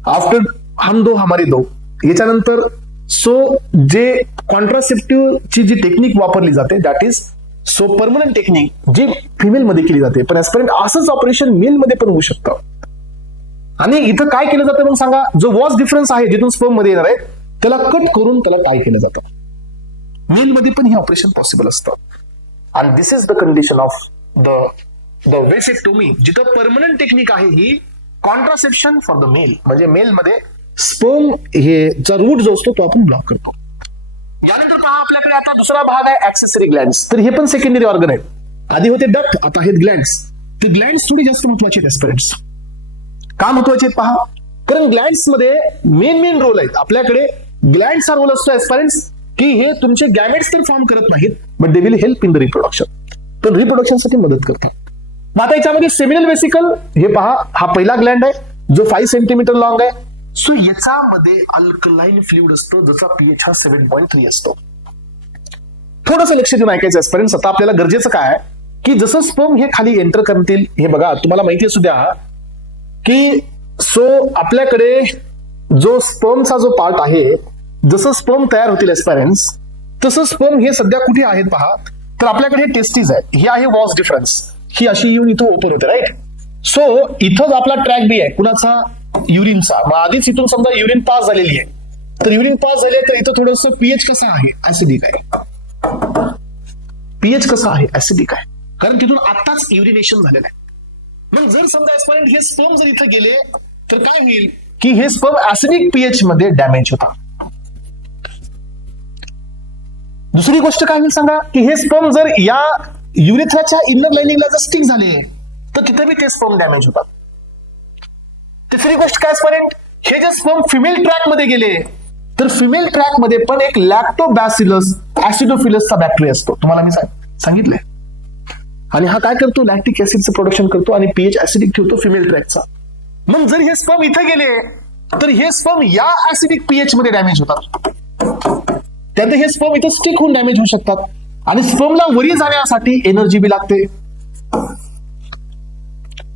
आफ्टर हम दो हमारे दो, याच्यानंतर सो जे कॉन्ट्रासेप्टिव्ह ची जी टेक्निक वापरली जाते that is so permanent technique जी फिमेल मध्ये केली जाते. पण ऍस्पिरंट असंच ऑपरेशन मेल मध्ये पण होऊ शकतं. आणि इथं काय केलं जातं मग सांगा, जो वॉस डिफरन्स आहे जिथून स्पर्म मध्ये येणार आहे त्याला कट करून त्याला काय केलं जातं, मेल मध्ये पण हे ऑपरेशन पॉसिबल असतं. आणि this is the condition of the vasectomy, जिथं परमनंट टेक्निक आहे ही कॉन्ट्रासेप्शन फॉर द मेल. म्हणजे मेल मध्ये स्पर्म हे चा रूट जो असतो तो आपण ब्लॉक करतो. यानंतर पहा, आपल्याकडे आता दुसरा भाग आहे ऍक्सेसरी ग्लँड्स. तर हे पण सेकंडरी ऑर्गन आहेत. आधी होते डक्ट, आता आहेत ग्लँड्स. ते ग्लँड्स थोडी जास्त महत्वाचे आहेत एस्पिरंट्स. का महत्वाचे आहेत पहा. कारण ग्लँड्स मध्ये मेन रोल आहेत. आपल्याकडे ग्लँड्सचा रोल असतो ऍस्पायरंट्स, की हे तुमचे गॅमेट्स तर फॉर्म करत नाहीत, but they will help in the reproduction. तर रिप्रोडक्शनसाठी मदत करतात. मग आता याच्यामध्ये सेमिनल वेसिकल, हे पहा, हा पहिला ग्लँड आहे जो 5 सेंटीमीटर लॉंग आहे. सो याच्यामध्ये अल्कलाइन फ्लुइड असतो ज्याचा पीएच हा 7.3 असतो. थोडंसं लक्ष देऊन ऐकायचं ऍस्पायरंट्स. आता आपल्याला गरजेचं काय आहे की जसं स्पर्म हे खाली एंटर करतील, हे बघा तुम्हाला माहिती असू द्या की आपल्याकडे जो स्पर्मचा जो पार्ट आहे, जसं स्पर्म तयार होतील ऍस्पायरंट्स, तसं स्पर्म हे सध्या कुठे आहेत पहा. तर आपल्याकडे हे टेस्टीज आहे, ही आहे वॉस डिफरन्स, ही अशी येऊन इथं ओपन होते, राईट. सो इथंच आपला ट्रॅक बी आहे कुणाचा, युरिनचा. मग आधीच इथून समजा युरिन पास झालेली आहे, तर युरिन पास झाली आहे, तर इथं थोडंसं पीएच कसं आहे, ऍसिडिक आहे. पीएच कसं आहे, ऍसिडिक आहे, कारण तिथून आताच युरिनेशन झालेलं आहे. मग जर समजा ऍस्पायरंट हे स्पर्म जर इथं गेले तर काय होईल की हे स्पर्म ऍसिडिक पीएच मध्ये डॅमेज होतात. दुसरी गोष्ट काय होईल सांगा, की हे स्पर्म जर या युरेथ्राच्या इनर लाइनिंगला जर स्टिक झाले तर तिथे बी ते स्पर्म डॅमेज होतात. तिसरी गोष्ट काय ऍस्पायरंट, हे जे स्पर्म फिमेल ट्रॅक मध्ये गेले तर फिमेल ट्रॅक मध्ये पण एक लॅक्टोबॅसिलस ऍसिडोफिलसचा बॅक्टेरिया असतो, तुम्हाला मी सांगितलंय. आणि हा काय करतो, लॅक्टिक ऍसिडचं प्रोडक्शन करतो आणि पीएच ऍसिडिक ठेवतो फिमेल ट्रॅकचा. मग जर हे स्पर्म इथे गेले तर हे स्पर्म या ऍसिडिक पीएच मध्ये डॅमेज होतात. त्यानंतर हे स्पर्म इथे स्टिक होऊन डॅमेज होऊ शकतात आणि स्पर्मला वरी जाण्यासाठी एनर्जी बी लागते.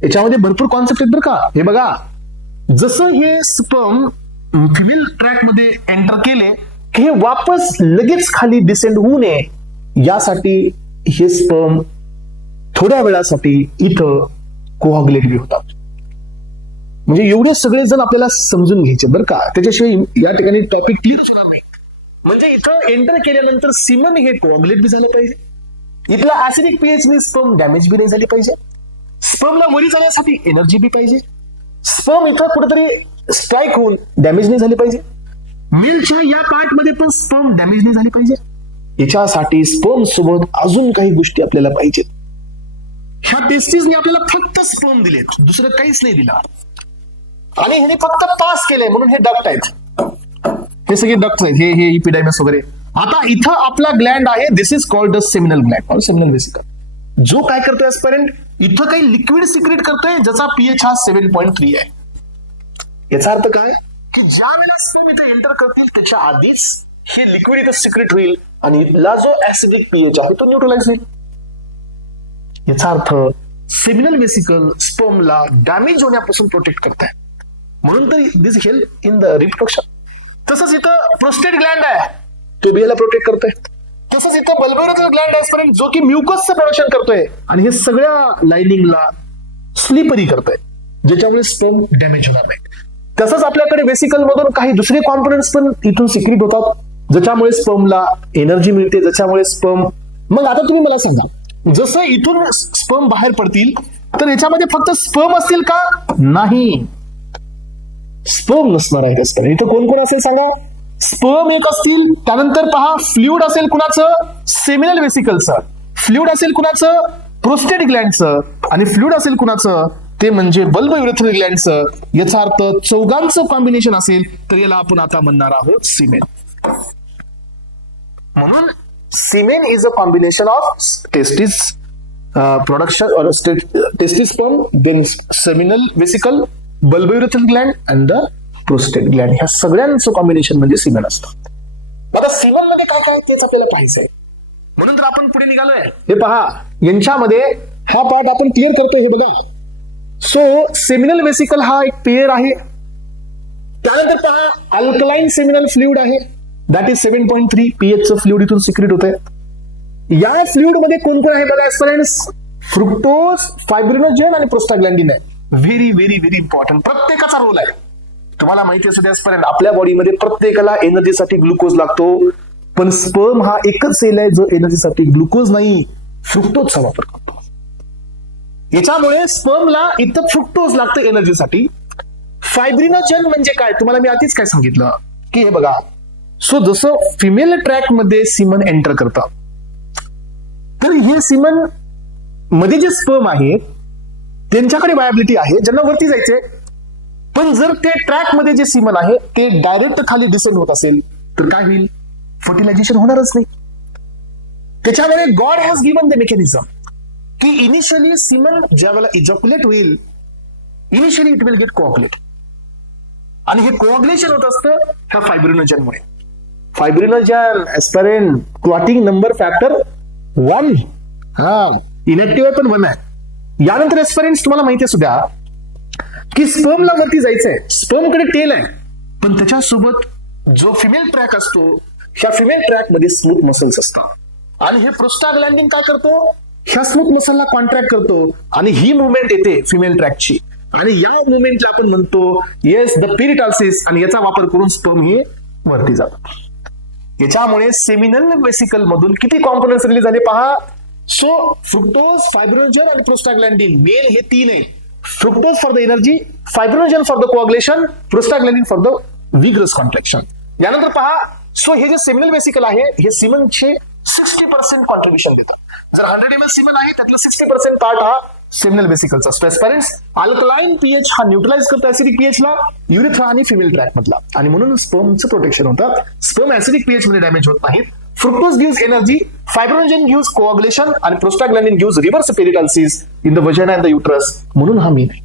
याच्यामध्ये भरपूर कॉन्सेप्ट आहेत बरं का. हे बघा, जसं हे स्पर्म फिमेल ट्रॅक मध्ये एंटर केले की हे वापस लगेच खाली डिसेंड होऊ नये यासाठी हे स्पर्म थोड्या वेळासाठी इथं कोऑग्युलेट बी होतात. म्हणजे एवढे सगळे जण आपल्याला समजून घ्यायचे बरं का, त्याच्याशिवाय या ठिकाणी टॉपिक क्लिअर होणार नाही. म्हणजे इथं एंटर केल्यानंतर सिमन हे कोऑग्युलेट बी झालं पाहिजे, इथला ऍसिडिक पीएच ने स्पर्म डॅमेज बी नाही झाली पाहिजे, स्पर्मला वरी जाण्यासाठी एनर्जी बी पाहिजे, स्पर्म इथं कुठेतरी स्ट्राईक होऊन डॅमेज नाही झाली पाहिजे, मेलच्या या पार्ट मध्ये पण स्पर्म डॅमेज नाही झाली पाहिजे. याच्यासाठी स्पर्म सोबत अजून काही गोष्टी आपल्याला पाहिजेत. ह्या टेस्टीजने आपल्याला फक्त स्पर्म दिलेत, दुसरं काहीच नाही दिला, आणि ह्याने फक्त पास केलंय म्हणून हे डक्ट आहेत, हे सगळे डक्ट आहेत, हे इपिडायमस वगैरे. आता इथं आपला ग्लँड आहे, this is called the seminal gland or seminal vesicle, जो काय करतोय ऍस्पायरंट, इथं काही लिक्विड सिक्रेट करतोय ज्याचा पीएच हा 7.3 आहे. याचा अर्थ काय की ज्या वेळेला स्पर्म इथे एंटर करतील त्याच्या आधीच हे लिक्विड इथं सिक्रेट होईल आणि इथला जो ऍसिडिक पीएच आहे तो न्यूट्रलाइज होईल. याचा अर्थ सेमिनल वेसिकल स्पर्मला डॅमेज होण्यापासून प्रोटेक्ट करताय, म्हणून तर दिस हेल्प इन द रिप्रोडक्शन. तसंच इथं प्रोस्टेट ग्लँड आहे, तो बियाला प्रोटेक्ट करतोय. तसंच इथं बल्बोरेटरी ग्लँड आहे जो की म्युकसचं प्रोडक्शन करतोय आणि हे सगळ्या लाइनिंगला स्लिपरी करतोय, ज्याच्यामुळे स्पर्म डॅमेज होणार नाही. तसंच आपल्याकडे वेसिकल मधून काही दुसरे कॉम्पोनंट्स पण इथून सिक्रीट होतात, ज्याच्यामुळे स्पर्मला एनर्जी मिळते, ज्याच्यामुळे स्पर्म. मग आता तुम्ही मला सांगा, जसं इथून स्पर्म बाहेर पडतील तर याच्यामध्ये फक्त स्पर्म असतील का, नाही, स्पर्म नसणार आहे. इथं कोण कोण असेल सांगा, स्पर्म एक असतील, त्यानंतर पहा फ्लुइड असेल कुणाचं, सेमिनल वेसिकलचं, फ्लुइड असेल कुणाचं, प्रोस्टेट ग्लँडचं, आणि फ्लुइड असेल कुणाचं, ते म्हणजे बल्ब युरेथ्रल ग्लँडचं. याचा अर्थ चौघांचं कॉम्बिनेशन असेल तर याला आपण आता म्हणणार आहोत सिमेन. म्हणून semen is a combination of testis production, testis sperm, then seminal vesicle, bulb urethral gland and the prostate gland. ह्या सगळ्यांचं कॉम्बिनेशन म्हणजे सिमेन असतं. आता सिमेन मध्ये काय काय तेच आपल्याला पाहायचंय, म्हणून तर आपण पुढे निघालोय. हे पहा, यांच्यामध्ये हा पार्ट आपण क्लिअर करतोय, हे बघा. सो सेमिनल वेसिकल हा एक पेयर आहे. त्यानंतर पहा अल्कलाइन सेमिनल फ्लुइड आहे, दॅट इज 7.3 पीएच चं फ्लुइड इथून सिक्रेट होत आहे. या फ्लुइड मध्ये कोण कोण आहे बघा ऍस्पायरंट्स, फ्रुक्टोज, फायब्रिनोजेन आणि प्रोस्टाग्लॅंडिन आहे. व्हेरी व्हेरी व्हेरी इम्पॉर्टंट, प्रत्येकाचा रोल आहे. तुम्हाला माहिती असू द्यापर्यंत आपल्या बॉडीमध्ये प्रत्येकाला एनर्जीसाठी ग्लुकोज लागतो, पण स्पर्म हा एकच सेल आहे जो एनर्जीसाठी ग्लुकोज नाही, फ्रुक्टोजचा वापर करतो. याच्यामुळे स्पर्मला इथं फ्रुक्टोज लागतं एनर्जीसाठी. फायब्रिनोजेन म्हणजे काय, तुम्हाला मी आधीच काय सांगितलं की हे बघा, सो जसं फिमेल ट्रॅक मध्ये सिमन एंटर करतं, तर हे सिमन मध्ये जे स्पर्म आहेत त्यांच्याकडे वायबिलिटी आहे, ज्यांना वरती जायचे, पण जर ते ट्रॅक मध्ये जे सीमन आहे ते डायरेक्ट खाली डिसेंड होत असेल तर काय होईल? फर्टिलायझेशन होणारच नाही. त्याच्यामुळे God has given the mechanism की इनिशियली सीमन ज्या वेळेला इजॅक्युलेट होईल, initially it will get coagulate, आणि हे कोऑग्युलेशन होत असतं ह्या फायब्रिनोजनमुळे. Fibrinogen aspirant clotting number factor 1, inactive पण 1 आहे. यानंतर एस्परेंट्स तुम्हाला माहिती आहे सुद्धा की स्पर्मला वरती जायचंय, स्पर्मकडे टेल आहे, पण त्याच्यासोबत जो फिमेल ट्रॅक असतो, ह्या फिमेल ट्रॅक मध्ये स्मूथ मसल्स असतात, आणि हे प्रोस्टाग्लॅंडिन काय करतो? ह्या स्मूथ मसलला कॉन्ट्रॅक्ट करतो, आणि ही मुवमेंट येते फिमेल ट्रॅकची, आणि या मुवमेंटला आपण म्हणतो येस द पेरिटाल्सिस, आणि याचा वापर करून स्पर्म हे वरती जातात. याच्यामुळे सेमिनल वेसिकल मधून किती कॉम्पोनंट्स रिलीज झाले पहा. सो फ्रुक्टोज, फायब्रिनोजन आणि प्रोस्टाग्लॅंडिन, मेल हे 3 आहे. Fructose for the energy, fibrinogen for the coagulation, prostaglandin for the vigorous contraction. यानंतर पहा, सो हे जे सेमिनल वेसिकल आहे हे सीमनचे 60% कॉन्ट्रीब्युशन देतात. जर 100 ml सीमन आहे त्यातलं 60% पार्ट हा सेमिनल वेसिकलचा असतो. एस्परेंट्स अल्कलाइन पीएच हा न्यूट्रलाइज करतो ऍसिडिक पीएच ला, युरेथ्रा आणि फिमेल ट्रॅक मधला, आणि म्हणून स्पर्मचं प्रोटेक्शन होतं. स्पर्म ऍसिडिक पीएच मध्ये डॅमेज होत नाहीत. Fructose gives energy, fibrinogen gives coagulation, आणि prostaglandin gives reverse peristalsis in the vagina and the uterus, म्हणून हा मेन आहे.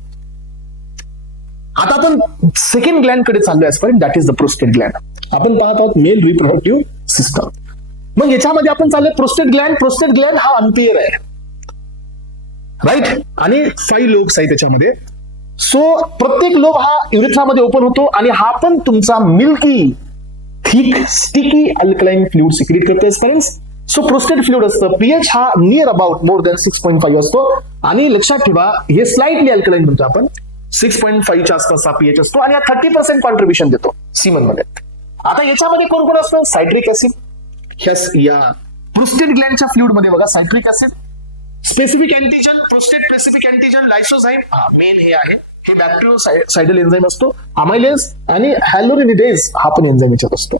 आता आपण सेकंड ग्लँड कडे चाललोय aspirant, that is the prostate Gland. आपण पाहत आहोत मेल रिप्रोडक्टिव्ह सिस्टम. मग याच्यामध्ये आपण चाललोय प्रोस्टेट ग्लँड. प्रोस्टेट ग्लँड हा अनपेअर आहे, राईट, आणि 5 लोब्स आहे त्याच्यामध्ये. सो प्रत्येक लोब हा युरेथ्रामध्ये ओपन होतो, आणि हा पण तुमचा milky thick sticky alkaline fluid secrete करतो एस्परेंट्स. सो प्रोस्टेट फ्लुइड असतं, पीएच हा नियर अबाउट मोर दॅन 6.5 असतो, आणि लक्षात ठेवा हे स्लाइटली अल्कलाइन म्हणतो आपण, 6.5 च्या आसपास पीएच असतो, आणि हा 30% कॉन्ट्रीब्युशन देतो सीमन मध्ये. आता याच्यामध्ये कोण कोण असतं? Citric acid. या प्रोस्टेट ग्लँडच्या फ्लुइड मध्ये बघा citric acid, specific antigen, prostate specific antigen, lysozyme, main हे आहे, हे बॅक्टेरियोसाइडल एन्झाइम असतो. अमायलेज आणि हॅलोरिनिडेज हा पण एन्झाइम याच्यात असतो.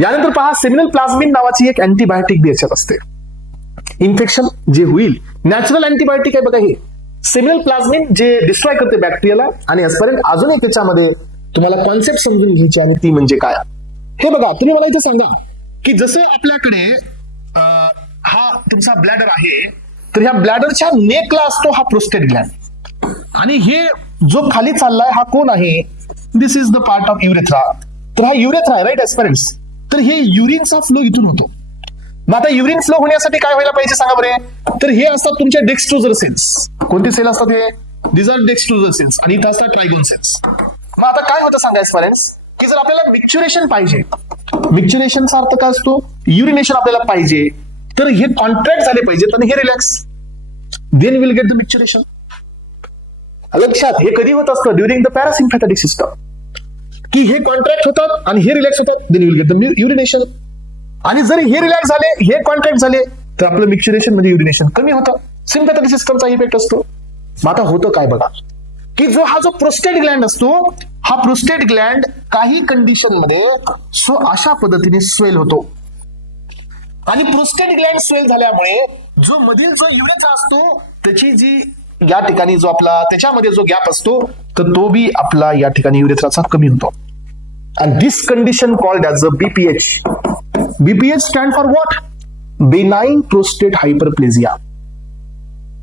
यानंतर पहा सेमिनल प्लाझ्मिन नावाची एक अँटीबायोटिक बी याच्यात असते. इन्फेक्शन जे होईल, नॅचरल अँटीबायोटिक आहे बघा हे सेमिनल प्लाझ्मिन, जे डिस्ट्रॉय करते बॅक्टेरियाला. आणि एस्परेंट अजून एक त्याच्यामध्ये तुम्हाला कॉन्सेप्ट समजून घ्यायची, आणि ती म्हणजे काय हे बघा. तुम्ही मला इथे सांगा की जसं आपल्याकडे हा तुमचा ब्लॅडर आहे, तर ह्या ब्लॅडरच्या नेकला असतो हा प्रोस्टेट ग्लँड, आणि हे जो खाली चाललाय हा कोण आहे? This is the part of urethra. तर हा युरेथ्रा आहे, राईट एस्परेंट्स. तर हे युरिनचा फ्लो इथून होतो. मग आता युरिन फ्लो होण्यासाठी काय व्हायला पाहिजे सांगा बरे? तर हे असतात तुमच्या डेक्स्ट्रोजर सेल्स. कोणते सेल असतात हे? दिस आर डेक्स्ट्रोजर सेल्स, आणि इथं असतात ट्रायगोन सेल्स. मग आता काय होतं सांगा एस्परेंट्स, की जर आपल्याला मिक्च्युरेशन पाहिजे, मिक्च्युरेशनचा अर्थ काय असतो? युरिनेशन आपल्याला पाहिजे, तर हे कॉन्ट्रॅक्ट झाले पाहिजेत आणि हे relax, then will get the micturition. लक्षात, हे कधी होत असतं? ड्युरिंग द पॅरासिम्पॅथेटिक सिस्टम, की हे कॉन्ट्रॅक्ट होतात आणि हे रिलॅक्स होतात, देन विल गेट द युरिनेशन. आणि जर हे रिलॅक्स झाले, हे कॉन्ट्रॅक्ट झाले, तर आपलं मिक्च्युरेशन म्हणजे युरिनेशन कमी होतं. सिम्पॅथेटिक सिस्टमचा इफेक्ट असतो. मग आता होतं काय बघा, की हा जो प्रोस्टेट ग्लँड असतो, हा प्रोस्टेट ग्लँड काही कंडिशन मध्ये सो अशा पद्धतीने स्वेल होतो. आणि प्रोस्टेट ग्लँड स्वेल झाल्यामुळे जो मधील जो युरेथ्रा असतो त्याची जी या ठिकाणी जो आपला त्याच्यामध्ये जो गॅप असतो, तर तो बी आपला या ठिकाणी युरेथ्राचा कमी होतो. आणि this condition called as a BPH. BPH stand for what? Benign prostate hyperplasia.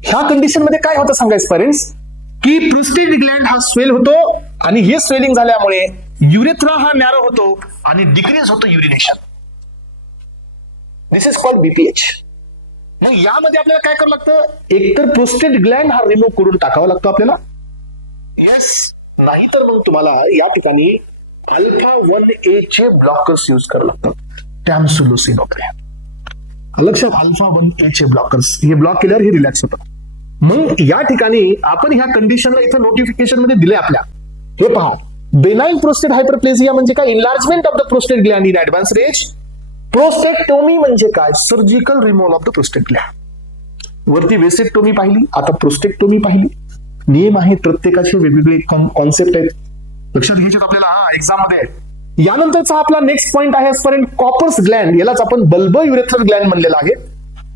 ह्या कंडिशन मध्ये काय होतं सांगा पेरेंट्स, की प्रोस्टेट ग्लँड हा स्वेल होतो, आणि हे स्वेलिंग झाल्यामुळे युरेथ्रा हा नॅरो होतो आणि डिक्रीज होतो युरिनेशन. दिस इज कॉल्ड बीपीएच. मग यामध्ये आपल्याला काय करावं लागतं? एकतर प्रोस्टेट ग्लँड हा रिमूव्ह करून टाकावा लागतो आपल्याला, येस, नाहीतर मग तुम्हाला या ठिकाणी अल्फा 1A चे ब्लॉकर्स यूज करावं लागतात, टॅमसुलोसिन वगैरे. लक्षात, अल्फा 1A चे ब्लॉकर्स, हे ब्लॉक केल्यावर हे रिलॅक्स होतं. मग या ठिकाणी आपण ह्या कंडिशनला इथं नोटिफिकेशन मध्ये दिले आपल्या. हे पहा, बेनाइन प्रोस्टेट हायपरप्लेजिया म्हणजे काय? Enlargement of the prostate gland in advance age. Prostatectomy म्हणजे काय? Surgical removal of the prostate gland. वरती वेसेक्टोमी पाहिली, आता प्रोस्टेक्टोमी पाहिली. नियम आहेत प्रत्येकाचे, वेगवेगळे कॉन्सेप्ट आहेत, लक्षात घ्यायचे आपल्याला एक्झाम मध्ये. यानंतरचा आपला नेक्स्ट पॉइंट आहे कॉपर्स ग्लँड. यालाच आपण बल्बो युरेथ्रल ग्लँड म्हणलेला आहे.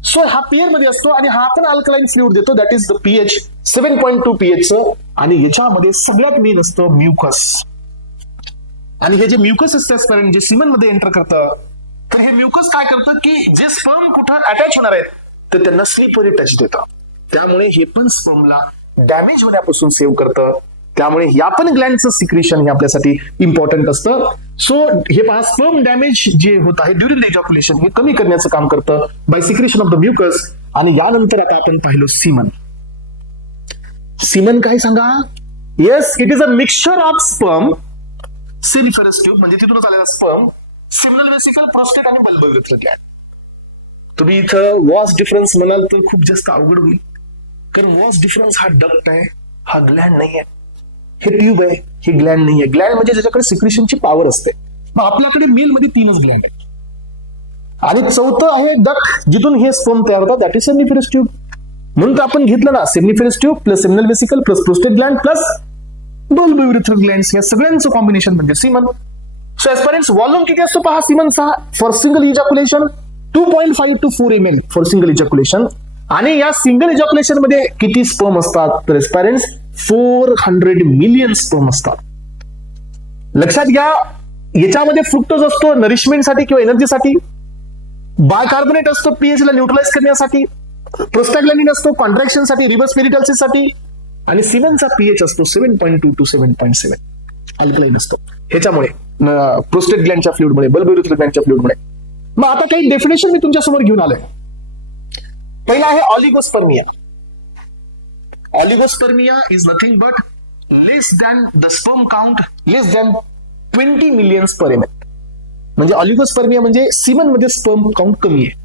सो हा pH मध्ये असतो आणि हा आपण अल्कलाइन फ्लुइड देतो, that is the pH 7.2 pH आणि याच्यामध्ये सगळ्यात मेन असतं म्युकस. आणि हे जे म्युकस असतं जे सिमन मध्ये एंटर करतं, तर हे म्युकस काय करतं की जे स्पर्म कुठं अटॅच होणार आहेत तर त्यांना स्लिपरी टच देतं. त्यामुळे हे पण स्पर्मला डॅमेज होण्यापासून सेव्ह करतं. त्यामुळे या पण ग्लँडचं सिक्रेशन हे आपल्यासाठी इम्पॉर्टंट असतं. सो हे पहा, स्पर्म डॅमेज जे होत आहे ड्युरिंग द इजॅक्युलेशन हे कमी करण्याचं काम करतं by secretion of the mucus. आणि यानंतर आता आपण पाहिलं सीमन. सीमन काय सांगा? Yes, it is a mixture of sperm, seminiferous tube म्हणजे तिथूनच आलेला स्पर्म, सिग्नल वेसिकल, प्रोस्टेट आणि बल्ब ग्लँड. तुम्ही इथं वॉस डिफरन्स म्हणाल तर खूप जास्त अवघड होईल, कारण वॉस डिफरन्स हा डक्ट आहे, हा ग्लँड नाही आहे. हे ट्यूब आहे, हे ग्लँड नाही आहे. ग्लँड म्हणजे ज्याच्याकडे सिक्रेशनची पॉवर असते. मग आपल्याकडे मेल मध्ये 3च ग्लँड आहेत आणि चौथं आहे डक्ट, जिथून हे स्पर्म तयार होतात, दॅट इज सेमिफरस ट्यूब. म्हणून तर आपण घेतलं ना, seminiferous tube plus seminal vesicle plus prostate gland plus bulbourethral glands, या सगळ्यांचं कॉम्बिनेशन म्हणजे सीमन. सो एस्पिरंट्स, व्हॉल्यूम किती असतो पहा सीमनचा for single ejaculation? 2.5 to 4 ml for single ejaculation. आणि या सिंगल इजॅक्युलेशन मध्ये किती स्पर्म असतात? तर एस्पिरंट्स 400 मिलियन स्पर्म असतात. लक्षात घ्या, याच्यामध्ये फ्रुक्टोज असतो नरिशमेंटसाठी किंवा एनर्जीसाठी, बायकार्बोनेट असतो पीएच ला न्यूट्रलाइज करण्यासाठी, प्रोस्टॅग्लॅंडिन असतो कॉन्ट्रॅक्शनसाठी, रिव्हर्स पेरिटल्सिससाठी, आणि सीमनचा पीएच असतो 7.2 to 7.7, अल्कलाइन असतो. ह्याच्यामुळे प्रोस्टेट ग्लँडच्या फ्लुइडमुळे, बल्ब युरेथ्रल ग्लँडच्या फ्लुइडमुळे. मग आता काही डेफिनेशन मी तुमच्या समोर घेऊन आलोय. पहिला आहे oligospermia. Oligospermia is nothing but less than the sperm count less than 20 millions per ml. म्हणजे ऑलिगोस्पर्मिया म्हणजे सीमन मध्ये स्पर्म काउंट कमी आहे.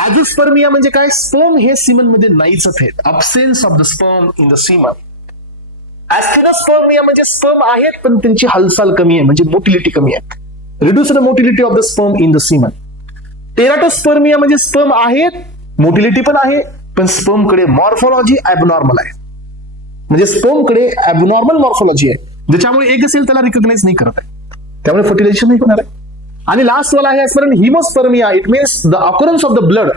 ऍझोस्पर्मिया म्हणजे काय? स्पर्म हे सीमन मध्ये नाहीच आहेत, absence of the sperm in the सीमन. ऍस्थिनोस्पर्मिया म्हणजे स्पर्म आहेत पण त्यांची हालचाल कमी आहे, म्हणजे मोटिलिटी कमी आहे, reduced motility of the sperm in the सीमन. टेराटोस्पर्मिया म्हणजे स्पर्म आहेत, मोटिलिटी पण आहे, पण स्पर्म कडे मॉर्फोलॉजी ऍबनॉर्मल आहे, म्हणजे स्पर्म कडे ऍबनॉर्मल मॉर्फोलॉजी आहे, ज्याच्यामुळे एक असेल त्याला रिकॉग्नाइज नाही करत आहे, त्यामुळे फर्टिलायझेशन नाही होणार आहे. आणि लास्ट वाला आहे aspirant haemospermia, it means the occurrence of the blood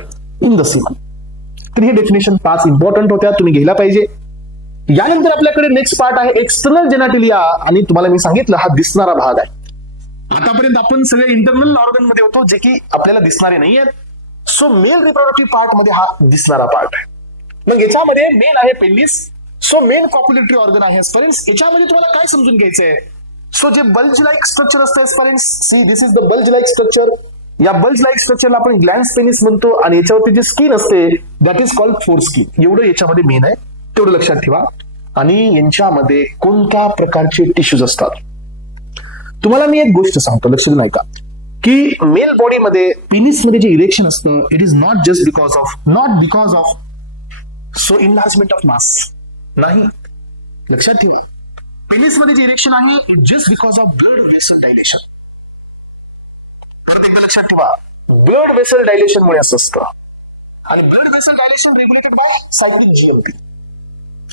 in the semen. तर हे डेफिनेशन 5 इम्पॉर्टंट होत्या, तुम्ही घ्यायला पाहिजे. यानंतर आपल्याकडे नेक्स्ट पार्ट आहे एक्सटर्नल जेनाटिलिया, आणि तुम्हाला मी सांगितलं हा दिसणारा भाग आहे. आतापर्यंत आपण सगळे इंटरनल ऑर्गन मध्ये होतो जे की आपल्याला दिसणारे नाही आहेत. सो मेल रिप्रोडक्टिव्ह पार्ट मध्ये हा दिसणारा पार्ट आहे. मग याच्यामध्ये मेन आहे penis. So main copulatory organ आहे एस्पिरंट्स. याच्यामध्ये तुम्हाला काय समजून घ्यायचंय? सो जे बल्ज लाईक स्ट्रक्चर असतं aspirants, see this is the bulge like structure. या बल्ज लाईक स्ट्रक्चरला आपण ग्लॅन्स पेनिस म्हणतो, आणि याच्यावरती जे स्किन असते दॅट इज कॉल्ड फोरस्किन. एवढं याच्यामध्ये मेन आहे, तेवढं लक्षात ठेवा. आणि यांच्यामध्ये कोणत्या प्रकारचे टिश्यूज असतात? तुम्हाला मी एक गोष्ट सांगतो, लक्ष देऊन ऐका, की मेल बॉडीमध्ये पेनिस मध्ये जे इरेक्शन असतं, it is not just because of so enlargement of mass, नाही. लक्षात ठेवा, पेनिस मध्ये जे इरेक्शन आहे it just because of blood vessel dilation. परत एकदा लक्षात ठेवा, ब्लड वेसल डायलेशन मुळे असं असतं. आणि blood vessel dilation regulated by cyclic GMP,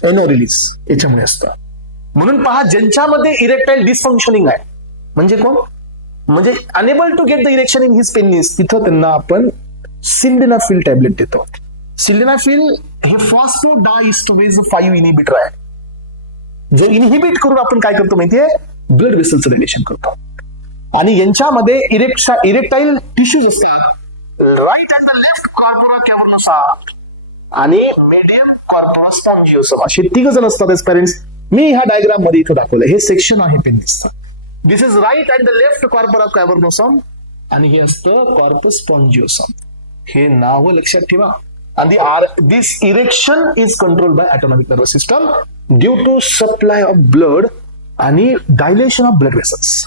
N O release, याच्यामुळे असतं. म्हणून पहा, ज्यांच्यामध्ये इरेक्टाईल डिसफंक्शनिंग आहे, म्हणजे कोण? म्हणजे unable to get the erection in his penis, तिथं त्यांना आपण सिल्डेनाफिल टॅबलेट देतो. सिल्डेनाफिल हे फॉस्फोडायस्टोरेज 5 इनिबिटर आहे, जो इनहिबिट करून आपण काय करतो माहितीये? ब्लड वेसलचं रिलेशन करतो. आणि यांच्यामध्ये इरेक्टाईल टिश्यूज असतात, right and the left corpora cavernosa आणि मेडियम कॉर्पोरा स्पॉन्जिओसम, असे 3 जण असतात एस्पिरंट्स. मी ह्या डायग्राम मध्ये इथं दाखवलं, हे सेक्शन आहे पेनिसचं. This is right and the left corpora cavernosum, आणि हे असतं कॉर्पस स्पॉन्जिओसम. हे नाव लक्षात ठेवा. आणि this erection is controlled by autonomic nervous system due to supply of blood आणि डायलेशन ऑफ ब्लड वेसल्स.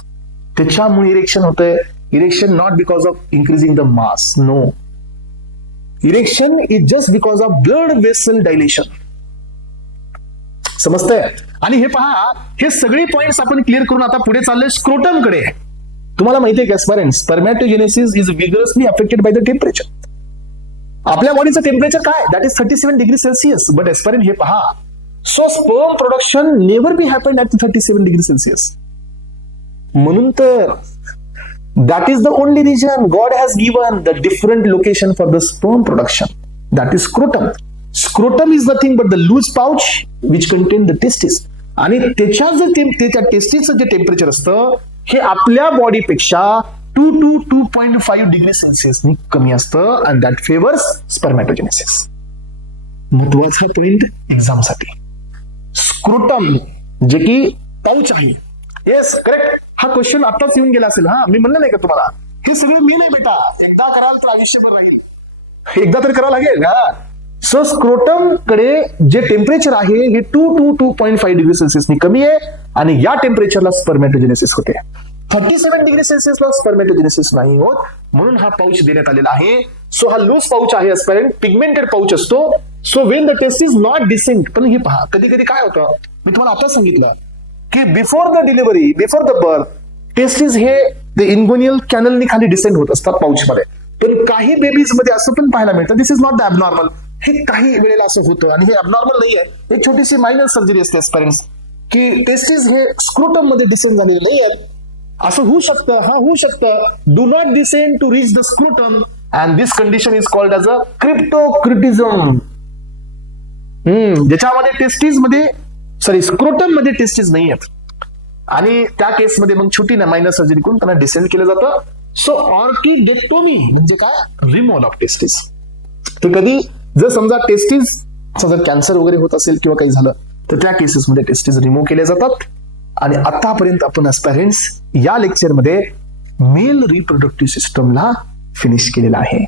त्याच्यामुळे इरेक्शन होतंय. Erection not because of increasing the mass, no. Erection is just because of blood vessel dilation. समजतंय? आणि हे पहा, हे सगळे points आपण क्लिअर करून आता पुढे चाललोय स्क्रोटम कडे. तुम्हाला माहितीये का aspirants, spermatogenesis is vigorously affected by the temperature. आपल्या बॉडीचं टेम्परेचर काय? That is 37 degree Celsius. But aspirant हे पहा, so sperm production never be happened at 37 degree Celsius. म्हणून तर That is the only reason God has given the different location for the sperm production. That is scrotum. Scrotum is nothing but the loose pouch which contain the testis. आणि त्याच्या टेस्टिसचं जे temperature असतं हे आपल्या बॉडीपेक्षा 2 to 2.5 degree सेल्सिअसनी कमी असतं. And that favours spermatogenesis. महत्वाचा पॉइंट एक्झाम साठी. स्क्रोटम जे की पाऊच आहे. Yes correct. हा क्वेश्चन आताच येऊन गेला असेल. हा मी म्हणलं नाही का तुम्हाला हे सगळं मी नाही बेटा, एकदा कराल तर आयुष्यभर राहील, एकदा तर करावं लागेल. सो स्क्रोटम कडे जे टेम्परेचर आहे हे 2 to 2.5 डिग्री सेल्सिअसनी कमी आहे आणि या टेम्परेचरला स्पर्मॅटोजेनेसिस होते. 37 डिग्री सेल्सिअसला स्पर्मॅटोजेनेसिस नाही होत, म्हणून हा पाऊच देण्यात आलेला आहे. सो हा लूज पाऊच आहे, एस्पेरेंट पिगमेंटेड पाऊच असतो. So when the test is not descent. पण हे पहा कधी कधी काय होतं, मी तुम्हाला आता सांगितलं की before the delivery, before the birth, testis हे इंगोनियल कॅनलनी खाली डिसेंड होत असतात पाऊच मध्ये. पण काही बेबीज मध्ये असं पण पाहायला मिळतं. दिस इज नॉट द ॲबनॉर्मल. हे काही वेळेला असं होतं आणि हे ॲबनॉर्मल नाही आहे. एक छोटीशी मायनर सर्जरी असते पेरेंट्स की टेस्टिस हे स्क्रोटम मध्ये डिसेंड झालेले नाही आहेत. असं होऊ शकतं, हा होऊ शकतं. Do not descend to reach the scrotum and this condition is called as a cryptorchidism. ज्याच्यामध्ये टेस्टिस मध्ये स्क्रोटम मध्ये टेस्टिस नाही आहेत आणि त्या केसमध्ये मग छोटी ना मायनर सर्जरी करून त्यांना डिसेंड केलं जातं. सो ऑर्किडेक्टोमी म्हणजे काय, रिमूव्हल ऑफ टेस्टिस. तर कधी जर समजा टेस्टिस जर कॅन्सर वगैरे होत असेल किंवा काही झालं तर त्या केसेसमध्ये टेस्टिस रिमूव्ह केले जातात. आणि आतापर्यंत आपण पेरेंट्स या लेक्चरमध्ये मेल रिप्रोडक्टिव्ह सिस्टमला फिनिश केलेला आहे.